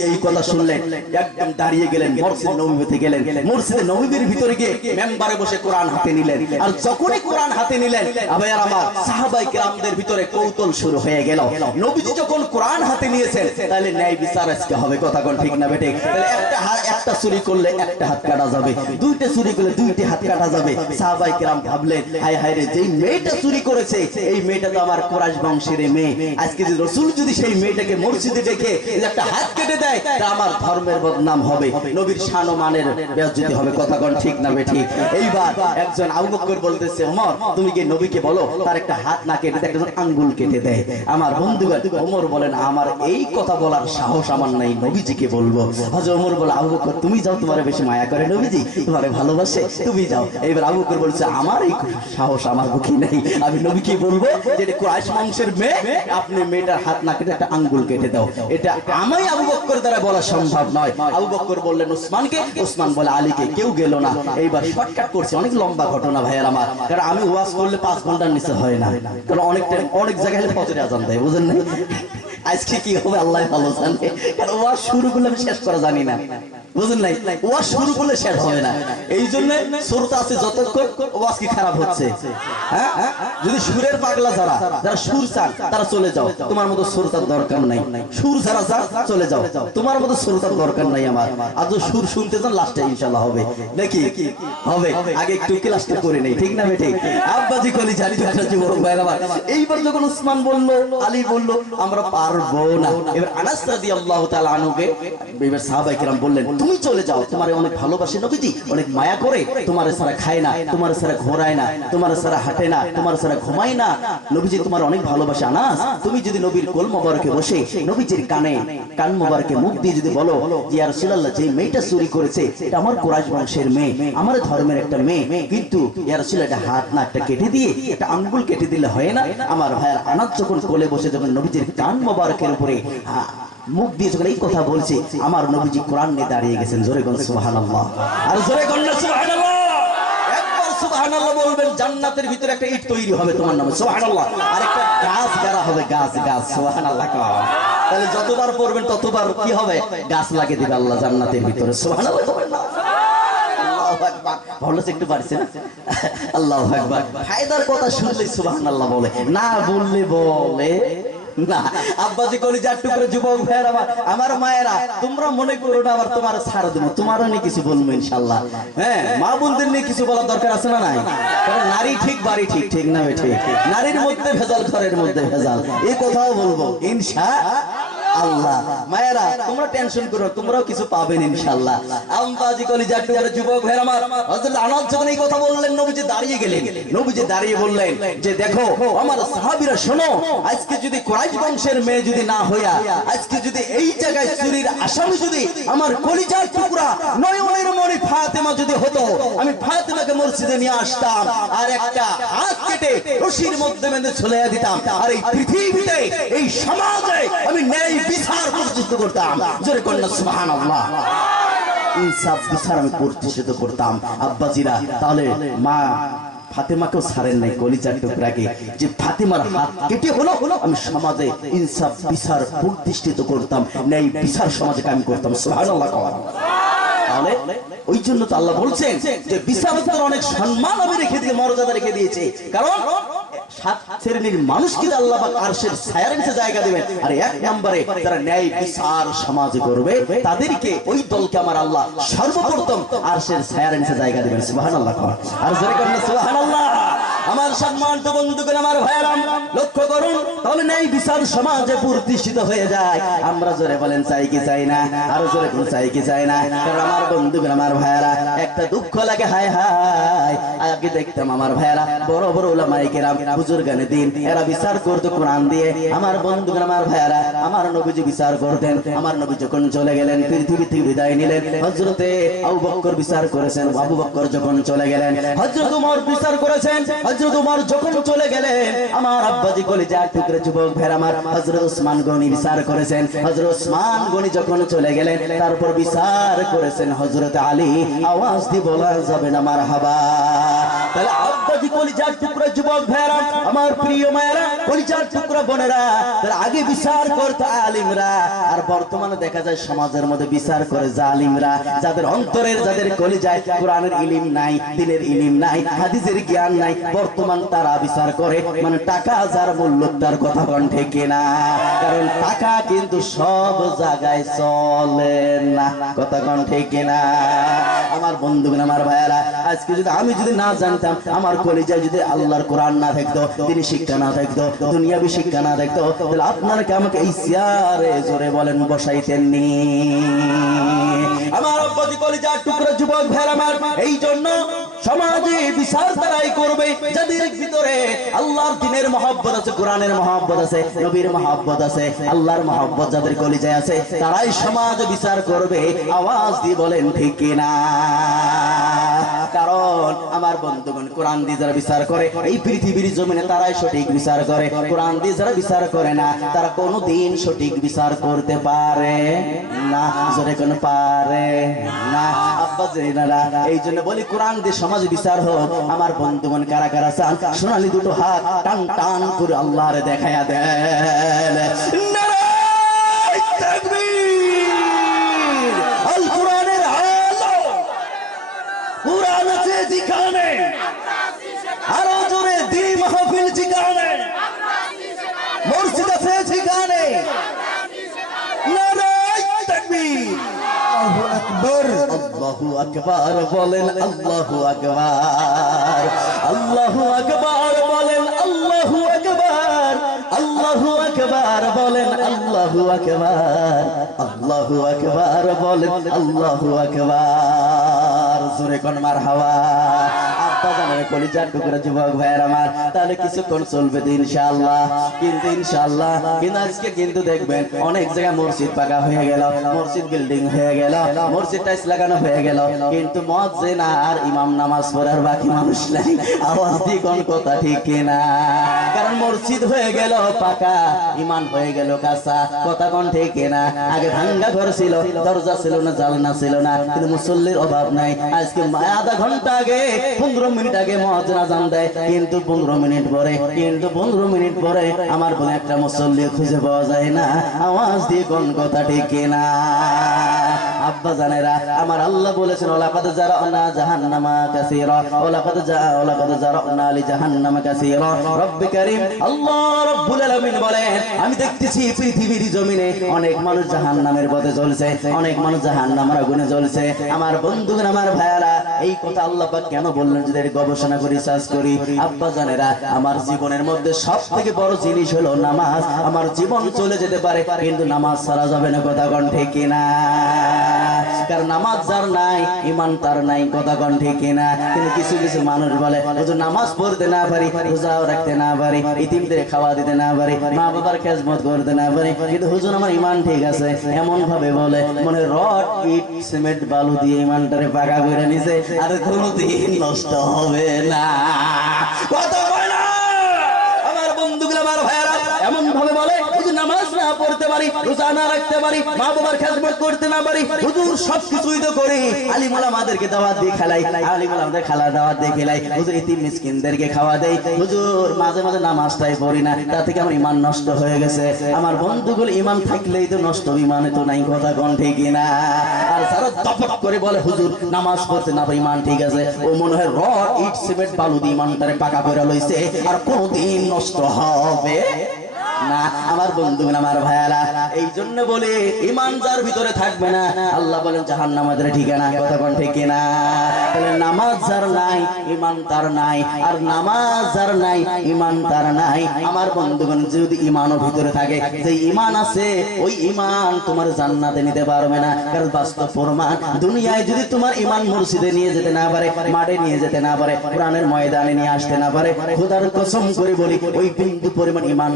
এই কথা শুনলেন, একদম দাঁড়িয়ে গেলেন, মসজিদ নববীতে গেলেন, মসজিদে নববীর ভিতরে গিয়ে মেম্বারে বসে কোরআন হাতে নিলেন। আর যখনই কোরআন হাতে নিলেন, আবার আমার সাহাবায়ে কেরামদের ভিতরে কৌতূহল শুরু হয়ে গেল। নবীজি যখন কোরআন হাতে নিয়েছেন, তাহলে ন্যায় বিচার আজকে হবে। কথা কোন ঠিক না বেটে? তাহলে একটা চুরি করলে একটা হাত কাটা যাবে, 2টে চুরি করলে 2টি হাত কাটা যাবে। সাহাবায়ে কেরাম ভাবলেন, হায় হায় রে, যেই মেয়েটা চুরি করেছে এই মেয়েটা তো আমার কুরাইশ বংশের মেয়ে। আজকে যদি রাসূল যদি সেই মেয়েটাকে মসজিদে ডেকে একটা হাত কেটে দেয়, তা আমার ধর্মের বদনাম হবে, নবীর শান ও মানের বেইজ্জতি হবে। কথা কোন ঠিক না বেঠি? এইবার একজন আবু বকর বলতেছে, ওমর তুমি কি নবীকে বলো তার একটা হাত না কেটে দেয়, একটা আঙ্গুল কেটে দেয়। আমার বন্ধুগণ, ওমর বলেন আমার এই কথা বলার সাহস আমার নাই, নবীজিকে বলবো। হযরত ওমর বলে, আবু বকর তুমি যাও, তোমার বেশি মায়া করে নবীজি, তোমারে ভালোবাসে, তুমি যাও। এইবার আবু বকর বলছে আমার এই সাহস আমার বুকে নেই, আমি নবীকে বলবো যে এটা কুরাইশ বংশের মেয়ে, আপনি মেয়েটার হাত না কেটে একটা আঙ্গুল কেটে দাও। এটা আমি আবু বকর দ্বারা বলা সম্ভব নয়। আবু বকর বললেন ওসমানকে, ওসমান বলে আলীকে, কেউ গেল না। এইবার শর্টকাট করছে, অনেক লম্বা ঘটনা ভাইয়ের আমার, কারণ আমি ওয়াজ করলে 5 ঘন্টার নিচে হয় না, কারণ অনেক জায়গায় ফজরে আজান দেয়, বুঝেন না? আজকে কি হবে আল্লাহ ভালো জানে, কারণ ওয়াজ শুরু করলে আমি শেষ করা জানি না, বুঝেন নাই? ওয়াজ শুরু করলে শেষ হবে না, এই জন্য শ্রোতা আছে যতক্ষণ ওয়াজ কি খারাপ হচ্ছে। হ্যাঁ, যদি সুরের পাগলা যারা সুর চান তারা চলে যাও, তোমার মতো শ্রোতার দরকার নাই। সুর যারা চান চলে যাও, তোমার মতো শ্রোতার দরকার নাই আমার। আর যদি সুর শুনতে চান লাস্টে ইনশাআল্লাহ হবে, নাকি হবে, আগে একটু ক্লাসটা করে নেই, ঠিক না বেঠি? আব্বাজি কলি জানি একটা যুবক ভাই আমার। এইবার যখন উসমান বলল, আলী বলল আমরা পারবো না, এবার আনাস রাদিয়াল্লাহু তাআলা আনহুকে এবার সাহাবায়ে কেরাম বললেন তুমি চলে যাও, তোমারে অনেক ভালোবাসে নবীজি, অনেক মায়া করে, তোমারে ছাড়া খায় না, তোমারে ছাড়া ঘোরায় না, তোমারে ছাড়া হাঁটে না, তোমারে ছাড়া ঘুমায় না, নবীজি তোমার অনেক ভালোবাসে। আনাস তুমি যদি নবীর কোল মোবারকে বসে নবীজির কান মোবারকে মুখ দিয়ে যদি বলো যে ইয়া রাসূলুল্লাহ যে মেয়েটা চুরি করেছে এটা আমার কুরাইশ বংশের মেয়ে, আমার ধর্মের একটা মেয়ে, কিন্তু ইয়া রাসূলুল্লাহ এটা হাত না একটা কেটে দিয়ে একটা আঙ্গুল কেটে দিলে হয় না? আমার ভাইয়ের আনাস যখন কোলে বসে যখন নবীজির কান মোবারকের উপরে মুখ দিয়ে যখন এই কথা বলছে, আমার নবীজি কোরআন নিয়ে দাঁড়িয়ে গেছেন। জোরে বল সুবহানাল্লাহ, আর জোরে বল সুবহানাল্লাহ। একবার সুবহানাল্লাহ বলবেন, জান্নাতের ভিতরে একটা ইট তৈরি হবে তোমার নামে, সুবহানাল্লাহ, আর একটা গাছ গাড়া হবে, গাছ সুবহানাল্লাহ। তাহলে যতবার পড়বেন ততবার কি হবে? গাছ লাগিয়ে দিবে আল্লাহ জান্নাতের ভিতরে, সুবহানাল্লাহ। আল্লাহু আকবার, ভালো একটু পারছে না? আল্লাহু আকবার। ফায়দার কথা শুনলে সুবহানাল্লাহ বলে, না বললে বলে না। আব্বাজি কলিজার টুকরো যুবক ভাইয়ের আমার মায়েরা, তোমরা মনে করো না আবার তোমার ছাড় দেবো, তোমারও নিয়ে কিছু বলবো ইনশাআল্লাহ। হ্যাঁ, মা বোনদের নিয়ে কিছু বলার দরকার আছে না নাই? কারণ নারী ঠিক বাড়ি ঠিক, ঠিক না বেঠিক? নারীর মধ্যে ভেজাল, ঘরের মধ্যে ভেজাল, এই কথাও বলবো ইনশাআল্লাহ। আল্লাহ। মায়েরা তোমরা টেনশন করো, তোমরাও কিছু পাবেন ইনশাআল্লাহ। আমবাজি কলিজার টুকরা যুবক ভাইরা আমার, হযরত আনাস যখন এই কথা বললেন, নবীজি দাঁড়িয়ে গেলেন। নবীজি দাঁড়িয়ে বললেন যে দেখো আমার সাহাবীরা, শোনো, আজকে যদি কুরাইশ বংশের মেয়ে যদি না হইয়া, আজকে যদি এই জায়গায় চুরির আসামি যদি আমার কলিজার টুকরা নয়নের মণি ফাতেমা যদি হতো, আমি ফাতেমাকে মসজিদে নিয়ে আসতাম আর একটা হাত কেটে রশির মধ্যে বেঁধে ঝুলিয়ে দিতাম, আর এই পৃথিবীতে এই সমাজে আমি ন্যায় বিচার প্রতিষ্ঠিত করতাম। জোরে কন্যা সুবহানাল্লাহ। ইনসাফ বিচার আমি প্রতিষ্ঠিত করতাম। আব্বাজিরা, তাহলে মা ফাতেমাকেও ছাড়েন নাই কলিজার টুকরাকে, যে ফাতেমার হাত কেটে হলো আমি সমাজে ইনসাফ বিচার প্রতিষ্ঠিত করতাম, ন্যায় বিচার সমাজে কায়েম করতাম। সুবহানাল্লাহ। তাহলে ওই জন্য তো আল্লাহ বলছেন যে বিচারকের অনেক সম্মান আমি রেখে দিয়ে, মর্যাদা রেখে দিয়েছে, কারণ 7 শ্রেণীর মানুষকে আল্লাহ পাক আরশের ছায়ার নিচে জায়গা দিবেন, আর এক নম্বরে যারা ন্যায় বিচার সমাজে করবে তাদেরকে, ওই দলকে আমার আল্লাহ সর্বপ্রথম আরশের ছায়ার নিচে জায়গা দিবেন। সুবহানাল্লাহ। আর জোরে করুন সুবহানাল্লাহ। আমার সম্মানিত বন্ধুগণ, আমার ভাইরা, লক্ষ্য করুন, তাহলে ন্যায় বিচার সমাজে প্রতিষ্ঠিত হয়ে যায়। আমরা জোরে বলেন চাই কি চাই না? আরো জোরে বলেন চাই কি চাই না? কারণ আমার বন্ধুগণ, আমার ভাইরা, একটা দুঃখ লাগে, হায় হায়, আগে দেখতাম আমার ভাইরা বড় বড় উলামায়ে কেরাম, বুজুর্গানে দিন, এরা বিচার করতো কোরআন দিয়ে। আমার বন্ধুগণ, আমার ভাইরা, আমার নবীজি বিচার করতেন। আমার নবী যখন চলে গেলেন, পৃথিবী থেকে বিদায় নিলেন, হযরতে আবু বকর বিচার করেছেন। আবু বকর যখন চলে গেলেন, হযরত ওমর বিচার করেছেন। হযরত ওমর যখন চলে গেলেন, আমার আব্বাজি কলিজার টুকরা যুবক ভাইরা আমার, হযরত ওসমান গনি বিচার করেছেন। হযরত ওসমান গনি যখন চলে গেলেন, তারপর বিচার করেছেন হযরত আলী। আওয়াজ দিয়ে বলা যাবে না মারহাবা। তাহলে আব্বাজি কলিজার টুকরা যুবক ভাইরা আমার, প্রিয় মায়েরা, কলিজার টুকরা বোনেরা, তাহলে আগে বিচার করতে আলিমরা, আর বর্তমানে দেখা যায় সমাজের মধ্যে বিচার করে জালিমরা, যাদের অন্তরের, যাদের কলিজায় কোরআনের ইলম নাই, দ্বীনের ইলম নাই, হাদিসের জ্ঞান নাই, বর্তমান তারা বিচার করে মানে টাকা যার মূল্য তার কথা কণ্ঠে কেনা। কারণ টাকা কিন্তু সব জায়গায় চলে না, কথা কণ্ঠে কেনা। আমার বন্ধুগণ, আমার ভাইয়ারা, আজকে যদি আমি যদি না জানতাম, আমার কলিজায় যদি আল্লাহর কোরআন না থাকতো, তিনি শিক্ষা না থাকতো, দুনিয়াবি শিক্ষা না থাকতো, তাহলে আপনারা কি আমাকে এই চেয়ারে জোরে বলেন বসাইতেননি? আমার আব্বাজি কলিজার টুকরা যুবক ভাইরা আমার, এই জন্য সমাজে বিচার তারাই করবে যাদের ভিতরে আল্লাহর দ্বীনের মহব্বত আছে, কোরআনের মহব্বত আছে, নবীর মহব্বত আছে, আল্লাহর মহব্বত যাদের কলিজায় আছে, তারাই সমাজ বিচার করবে। আওয়াজ দিয়ে বলেন ঠিক কিনা? কারণ আমার বন্ধুগণ, কোরআন দিয়ে যারা বিচার করে এই পৃথিবীর জমিনে, তারাই সঠিক বিচার করে। কোরআন দিয়ে যারা বিচার করে না, তারা কোনোদিন সঠিক বিচার করতে পারে না। জোরে কোন পারে না? আব্বা জেনারা, এই জন্য বলি কোরআন দিয়ে সমাজ বিচার হোক। আমার বন্ধুগণ, কারা কারা চান সোনালী দুটো হাত টান টান করে আল্লাহরে দেখায়া দেন। নারায়ে তাকবীর। আল কোরআনের আলো, কোরআন আছে যেখানে, আরো জোরে দি মাহফিল যেখানে, মসজিদ আছে যেখানে, নারায়ে তাকবীর। আল্লাহু আকবার, আল্লাহু আকবার বলেন, আল্লাহু আকবার, আল্লাহু আকবার বলেন, আল্লাহু আকবার, আল্লাহু আকবার বলেন, আল্লাহু আকবার, আল্লাহু আকবার বলেন, আল্লাহু আকবার। জোরে কোন মারহাবা। কলিজার টুকরা যুবক ভাইয়ের আমার, তাহলে কিছুক্ষণ চলবে ইনশাআল্লাহ। কিন্তু ইনশাআল্লাহ, কিন্তু আজকে কিন্তু দেখবেন অনেক জায়গায় মসজিদ পাকা হয়ে গেল, মসজিদ বিল্ডিং হয়ে গেল, মসজিদ টাইলস লাগানো হয়ে গেল, কিন্তু মুয়াজ্জিন আর ইমাম নামাজ পড়ার বাকি মানুষ নাই। আওয়াজ দিয়ে কোন কথা ঠিক কিনা? কারণ মসজিদ হয়ে গেল পাকা, ইমান হয়ে গেল কাঁচা, কথা কোন ঠিক কিনা? আগে ভাঙ্গা ঘর ছিল, দরজা ছিল না, জানলা ছিল না, কিন্তু মুসল্লির অভাব নাই। আজকে আধা ঘন্টা আগে, 15 মিনিট আগে মুয়াজ্জিন আযান দেয়, কিন্তু 15 মিনিট পরে আমার কোন একটা মুসল্লি খুঁজে পাওয়া যায় না। আওয়াজ দিয়ে কোন কথা ঠিক কিনা? আব্বা জানেরা, আমার আল্লাহ বলেছেন, ওয়ালাকাদ জারানা জাহান্নামা কাসীরা, ওয়ালাকাদ জারানা লি জাহান্নামা কাসীরা। রব্বি কারীম আল্লাহ রাব্বুল আলামিন বলেন, আমি দেখতেছি পৃথিবীর জমিনে অনেক মানুষ জাহান্নামের পথে চলছে, অনেক মানুষ জাহান্নামের আগুনে জ্বলছে। আমার বন্ধুগণ, আমার ভাইয়ারা, এই কথা আল্লাহ পাক কেন বললেন? যদি ইন্টারনেট গবেষণা করি, সার্চ করি। আব্বা জানেরা, আমার জীবনের মধ্যে সব থেকে বড় জিনিস হলো নামাজ। আমার জীবন চলে যেতে পারে কিন্তু নামাজ ছাড়া যাবে না, কথা কোন ঠিক কিনা? কারণ নামাজ যার নাই ঈমান তার নাই, কথা কোন ঠিক কিনা? কিন্তু কিছু কিছু মানুষ বলে হুজুর নামাজ পড়তে না পারি, রোজাও রাখতে না পারি, ইতিমদের খাওয়া দিতে না পারি, মা বাবার খেজমত করতে না পারি, কিন্তু হুজুর আমার ঈমান ঠিক আছে। এমন ভাবে বলে মনে রড ইট সিমেন্ট বালু দিয়ে ঈমানটারে পাকা করে নিছে, আর কোনোদিন নষ্ট হবে না, কথা বলে না। আমার বন্ধুগুলো, আমার ভাইয়েরা এমন ভাবে বলে হুজুর নামাজ না পড়তে পারি, রোজা না রাখতে পারি, মা বাবার খেদমত করতে না পারি, হুজুর সবকিছুই তো করি, আলিম ওলামাদেরকে দাওয়াত দিয়ে খেলাই, আলিম ওলামাদের খালা দাওয়াত দিয়ে খেলাই, হুজুর ইতিম মিসকিনদেরকে খাওয়া দেই, হুজুর মাঝে মাঝে নামাজটাই পড়ি না, তা থেকে আমার ঈমান নষ্ট হয়ে গেছে। আমার বন্ধুগুলো ঈমান থাকলেই তো নষ্ট, ঈমানে তো নাই, কথা কোন ঠিক না? আর যারা দপট করে বলে হুজুর নামাজ পড়তে না পারি, ঈমান ঠিক আছে, ও মনে হয় রড ইট সিমেন্ট বালু দিয়ে ঈমানটারে পাকা করে লইছে, আর কোনদিন নষ্ট হবে না। আমার বন্ধু, আমার ভাইয়ারা, এই জন্য বলে ঈমান যার ভিতরে থাকবে না, আল্লাহ বলেন জাহান্নামের ঠিকানা, কথা কোন ঠিক কিনা? তাহলে নামাজ যার নাই ঈমান তার নাই, আর নামাজ যার নাই ঈমান তার নাই। আমার বন্ধুগণ, যদি ঈমানও ভিতরে থাকে, যে ঈমান আছে ওই ঈমান তোমার জান্নাতে নিতে পারবে না। কারণ বাস্তব প্রমাণ, দুনিয়ায় যদি তোমার ঈমান মসজিদে নিয়ে যেতে না পারে, মাঠে নিয়ে যেতে না পারে, কোরআনের ময়দানে নিয়ে আসতে না পারে, খোদার কসম করে বলি ওই বিন্দু পরিমাণ ঈমান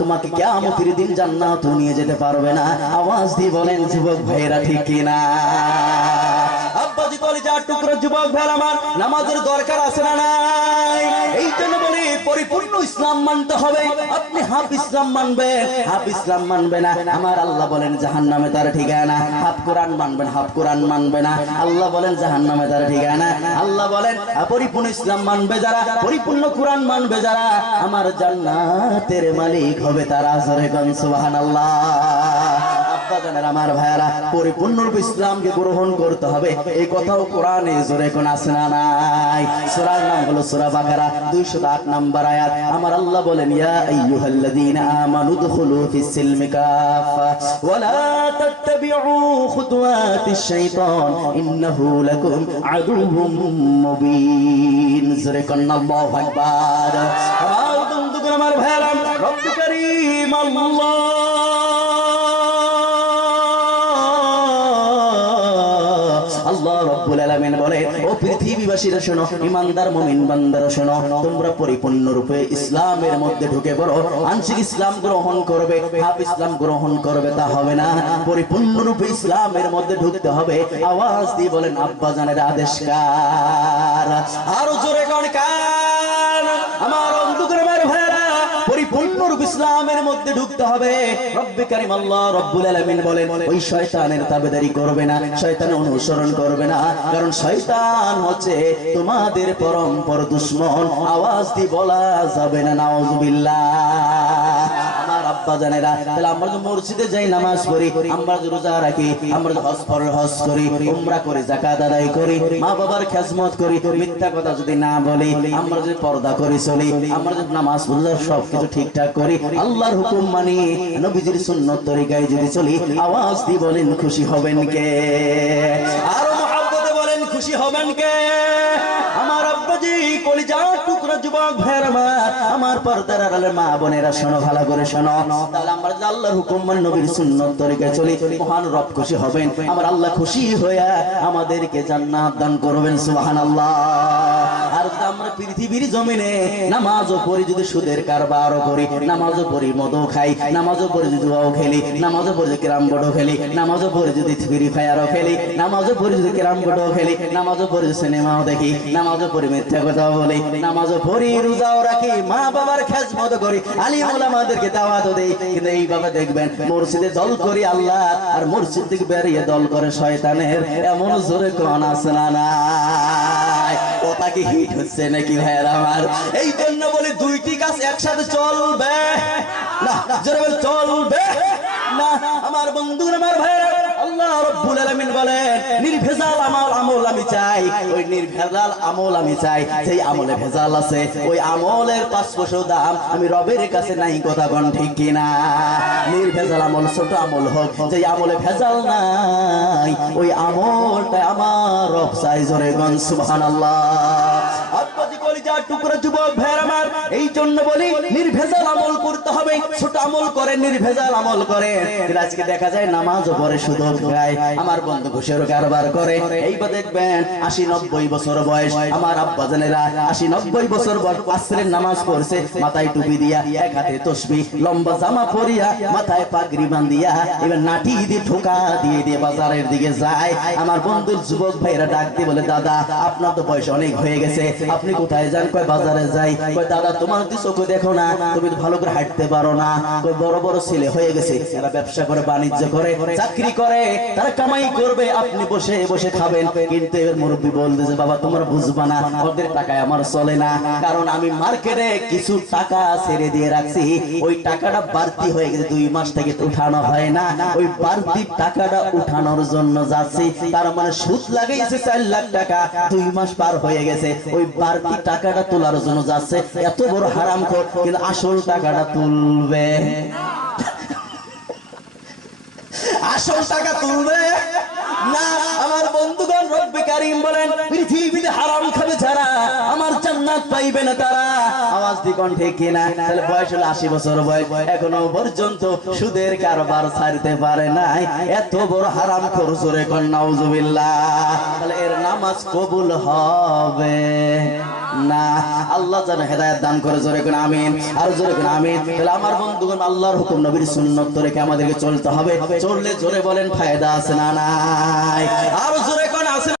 তোমাকে কিয়ামতের দিন জান্নাতে নিয়ে যেতে পারবে না। আওয়াজ দিয়ে বলেন যুবক ভাইরা ঠিক কিনা? আব্বাজি কলিজার টুকরো যুবক ভাই আমার, নামাজের দরকার আছে না নাই? এই জন্য বলি পরিপূর্ণ ইসলাম মানতে হবে। আপনি হাফ ইসলাম মানবেন, হাফ ইসলাম মানবে না, আমার আল্লাহ বলেন জাহান্নামে তার ঠিকানা। হাফ কোরআন মানবেন, হাফ কোরআন মানবে না, আল্লাহ বলেন জাহান্নামে তার ঠিকানা। আল্লাহ বলেন পরিপূর্ণ ইসলাম মানবে যারা, পরিপূর্ণ কোরআন মানবে যারা, আমার জান্নাতের মালিক হবে তারা। জোরে কোন সুবহানাল্লাহ। আমার ভাইয়ারা, পরিপূর্ণ ইসলামকে গ্রহণ করতে হবে, এই কথাও কোরআনে জোরে কোন আছে না নাই? সূরার নাম হলো সূরা বাকারা, 208 নম্বর আয়াত। আমার আল্লাহ বলেন ইয়া আইয়ুহাল্লাযীনা আমানু দুখুলু ফিস সিলমি কাফা ওয়া লা তাত্তাবিউ খুতুওয়াতিশ শাইতান ইন্নাহু লাকুম আদুউম মুবিন। জোরে কোন আল্লাহু আকবার। আমার বন্ধুগণ, আমার ভাইয়ারা, রব্বুল কারীম আল্লাহ রব্বুল আলামিন বলে, ও পৃথিবীবাসীরা শোনো, ঈমানদার মুমিন বান্দারা শোনো, তোমরা পরিপূর্ণ রূপে ইসলামের মধ্যে ঢুকে পড়ো। আংশিক ইসলাম গ্রহণ করবে, হাফ ইসলাম গ্রহণ করবে তা হবে না, পরিপূর্ণ রূপে ইসলামের মধ্যে ঢুকতে হবে। আওয়াজ দিয়ে বলেন আব্বা জানের আদেশ কার? আরো জোরে কোন কার? আমার অন্ধকারের ভাইরা, পরিপূর্ণ রূপে ইসলামের মধ্যে ঢুকতে হবে। রব্বে কারীম আল্লাহ রব্বুল আলামিন বলেন, ওই শয়তানের তাবেদারি করবে না, শয়তানের অনুসরণ করবে না, কারণ শয়তান হচ্ছে তোমাদের পরম দুশমন। আওয়াজ দিয়ে বলা যাবে না নাউজুবিল্লাহ। আমার আব্বা জানেরা, তাহলে আমরা যে মসজিদে যাই, নামাজ পড়ি, আমরা যে রোজা রাখি, আমরা যে হজ করি, উমরা করি, যাকাত আদায় করি, মা বাবার খেজমত করি, মিথ্যা কথা যদি না বলি, আমরা যদি পর্দা করে চলি, আমরা যদি নামাজ রোজা সবকিছু ঠিকঠাক করি, আল্লাহর হুকুম মানি, নবীজির সুন্নত তরিকায় যদি চলি, আওয়াজ দিয়ে বলেন খুশি হবেন কে? আরো মহব্বতে বলেন খুশি হবেন কে? আমার আব্বাজি কলিজার টুকরা যুবক ভাইরা আমার পর্দার আড়ালের মা বোনেরা শোনো, ভালো করে শোনো। তাহলে আমরা যে আল্লাহর হুকুম মানে নবীর সুন্নত তরিকায় চলি, মহান রব খুশি হবেন, আমার আল্লাহ খুশি হয়ে আমাদেরকে জান্নাত দান করবেন, সুবহানাল্লাহ। আর আমরা পৃথিবীর জমিনে নামাজও পড়ি, যদি সুদের কারবারও করি, নামাজও পড়ি, মদও খাই, নামাজও পড়ি, যদি জুয়াও খেলি, নামাজও পড়ি, যদি ক্যারাম বোর্ডও খেলি, নামাজও পড়ি, যদি ফ্রি ফায়ারও খেলি, নামাজও পড়ি, যদি ক্যারাম বোর্ডও খেলি, নামাজও পড়ি, সিনেমাও দেখি, নামাজও পড়ি, মিথ্যা কথা বলি, নামাজও পড়ি, রোজাও রাখি, মা বাবার খেজমত করি, আলিম ওলামাদেরকে দাওয়াতও দেই। কিন্তু এইভাবে দেখবেন মসজিদে দল করি আল্লাহ, আর মসজিদ থেকে বেরিয়ে দল করে শয়তানের, এমন জোরে কোন আছে না নাই? কথা কি হিট হচ্ছে নাকি ভাইয়ের আমার? এই জন্য বলি দুইটি কাজ একসাথে চলবে না, জোরে বল চলবে না। আমার বন্ধু, আমার ভাইয়েরা, আল্লাহ রব্বুল আলামিন বলেন নির্ভেজাল আমল আমি চাই, ওই নির্ভেজাল আমল আমি চাই, সেই আমলে ভেজাল আছে ওই আমলের 500 দাম আমি রবের কাছে নাই, কথা কোন ঠিক কিনা? নির্ভেজাল আমল ছোট আমল হোক, যেই আমলে ভেজাল নাই ওই আমলটা আমার রব চাই। জোরে কোন সুবহানাল্লাহ। কলিজার টুকরা যুবক ভাইয়ের আমার, এই জন্য বলি নির্ভেজাল আমল করতে হবে। ছোট আমল করে, নির্ভেজাল আমল করে। আজকে দেখা যায় নামাজ পড়ে শুধু গায়, আমার বন্ধু ঘুষের কারবার করে। এইবার দেখবেন 80-90 বছর বয়স আমার আব্বাজানেরা 80-90 বছর বয়স আসরের নামাজ পড়ছে, মাথায় টুপি দিয়া, এক হাতে তসবিহ, লম্বা জামা পরিয়া, মাথায় পাগড়ি বাঁধিয়া, এবার নাটি দিয়ে ঠোকা দিয়ে দিয়ে বাজারের দিকে যায়। আমার বন্ধুর যুবক ভাইরা ডাকতে বলে, দাদা আপনার তো বয়স অনেক হয়ে গেছে, আপনি কোথায় যান? কয় বাজারে যাই। কয় দাদা তোমার তো চোখে দেখো না, তুমি তো ভালো করে হাঁটতে পারো না। কয় বড় বড় ছেলে হয়ে গেছে, এরা ব্যবসা করে, বাণিজ্য করে, চাকরি করে, তারা কামাই করবে, আপনি বসে বসে খাবেন। কিন্তু এর মুরব্বী বলতেছে, বাবা তোমরা বুঝবা না, ওদের টাকায় আমার চলে না, কারণ আমি মার্কেটে কিছু টাকা ছেড়ে দিয়ে রাখছি, ওই টাকাটা বাড়তি হয়ে গেছে, 2 মাস থেকে উঠানো হয় না, ওই বাড়তি টাকাটা উঠানোর জন্য যাচ্ছি। তার মানে সুদ লাগাইছে 4 লাখ টাকা, 2 মাস পার হয়ে গেছে, ওই বাড়তি টাকাটা তোলার জন্য যাচ্ছে। এত বড় হারামখোর, কিন্তু আসল টাকাটা তুলবে, আসল টাকা তুলবে না। আমার বন্ধুগণ, রব্বে কারীম বলেন, পৃথিবীতে হারাম খাবে যারা, আমার জান্নাত পাইবে না তারা। আওয়াজ দিকন ঠিক কিনা? তাহলে বয়স হলো 80 বছর বয়স, এখনো পর্যন্ত সুদের কারবার ছাড়তে পারে নাই, এত বড় হারামখোর। জোরে কোন নাউজুবিল্লাহ। তাহলে এর নামাজ কবুল হবে না। আল্লাহ যেন হেদায়েত দান করে। জোরে কোন আমিন, আর জোরে কোন আমিন। তাহলে আমার বন্ধুগণ, আল্লাহর হুকুম, নবীর সুন্নাত রেখে আমাদেরকে চলতে হবে। চললে জোরে বলেন ফায়দা আছে না নাই? আর জোরে কোন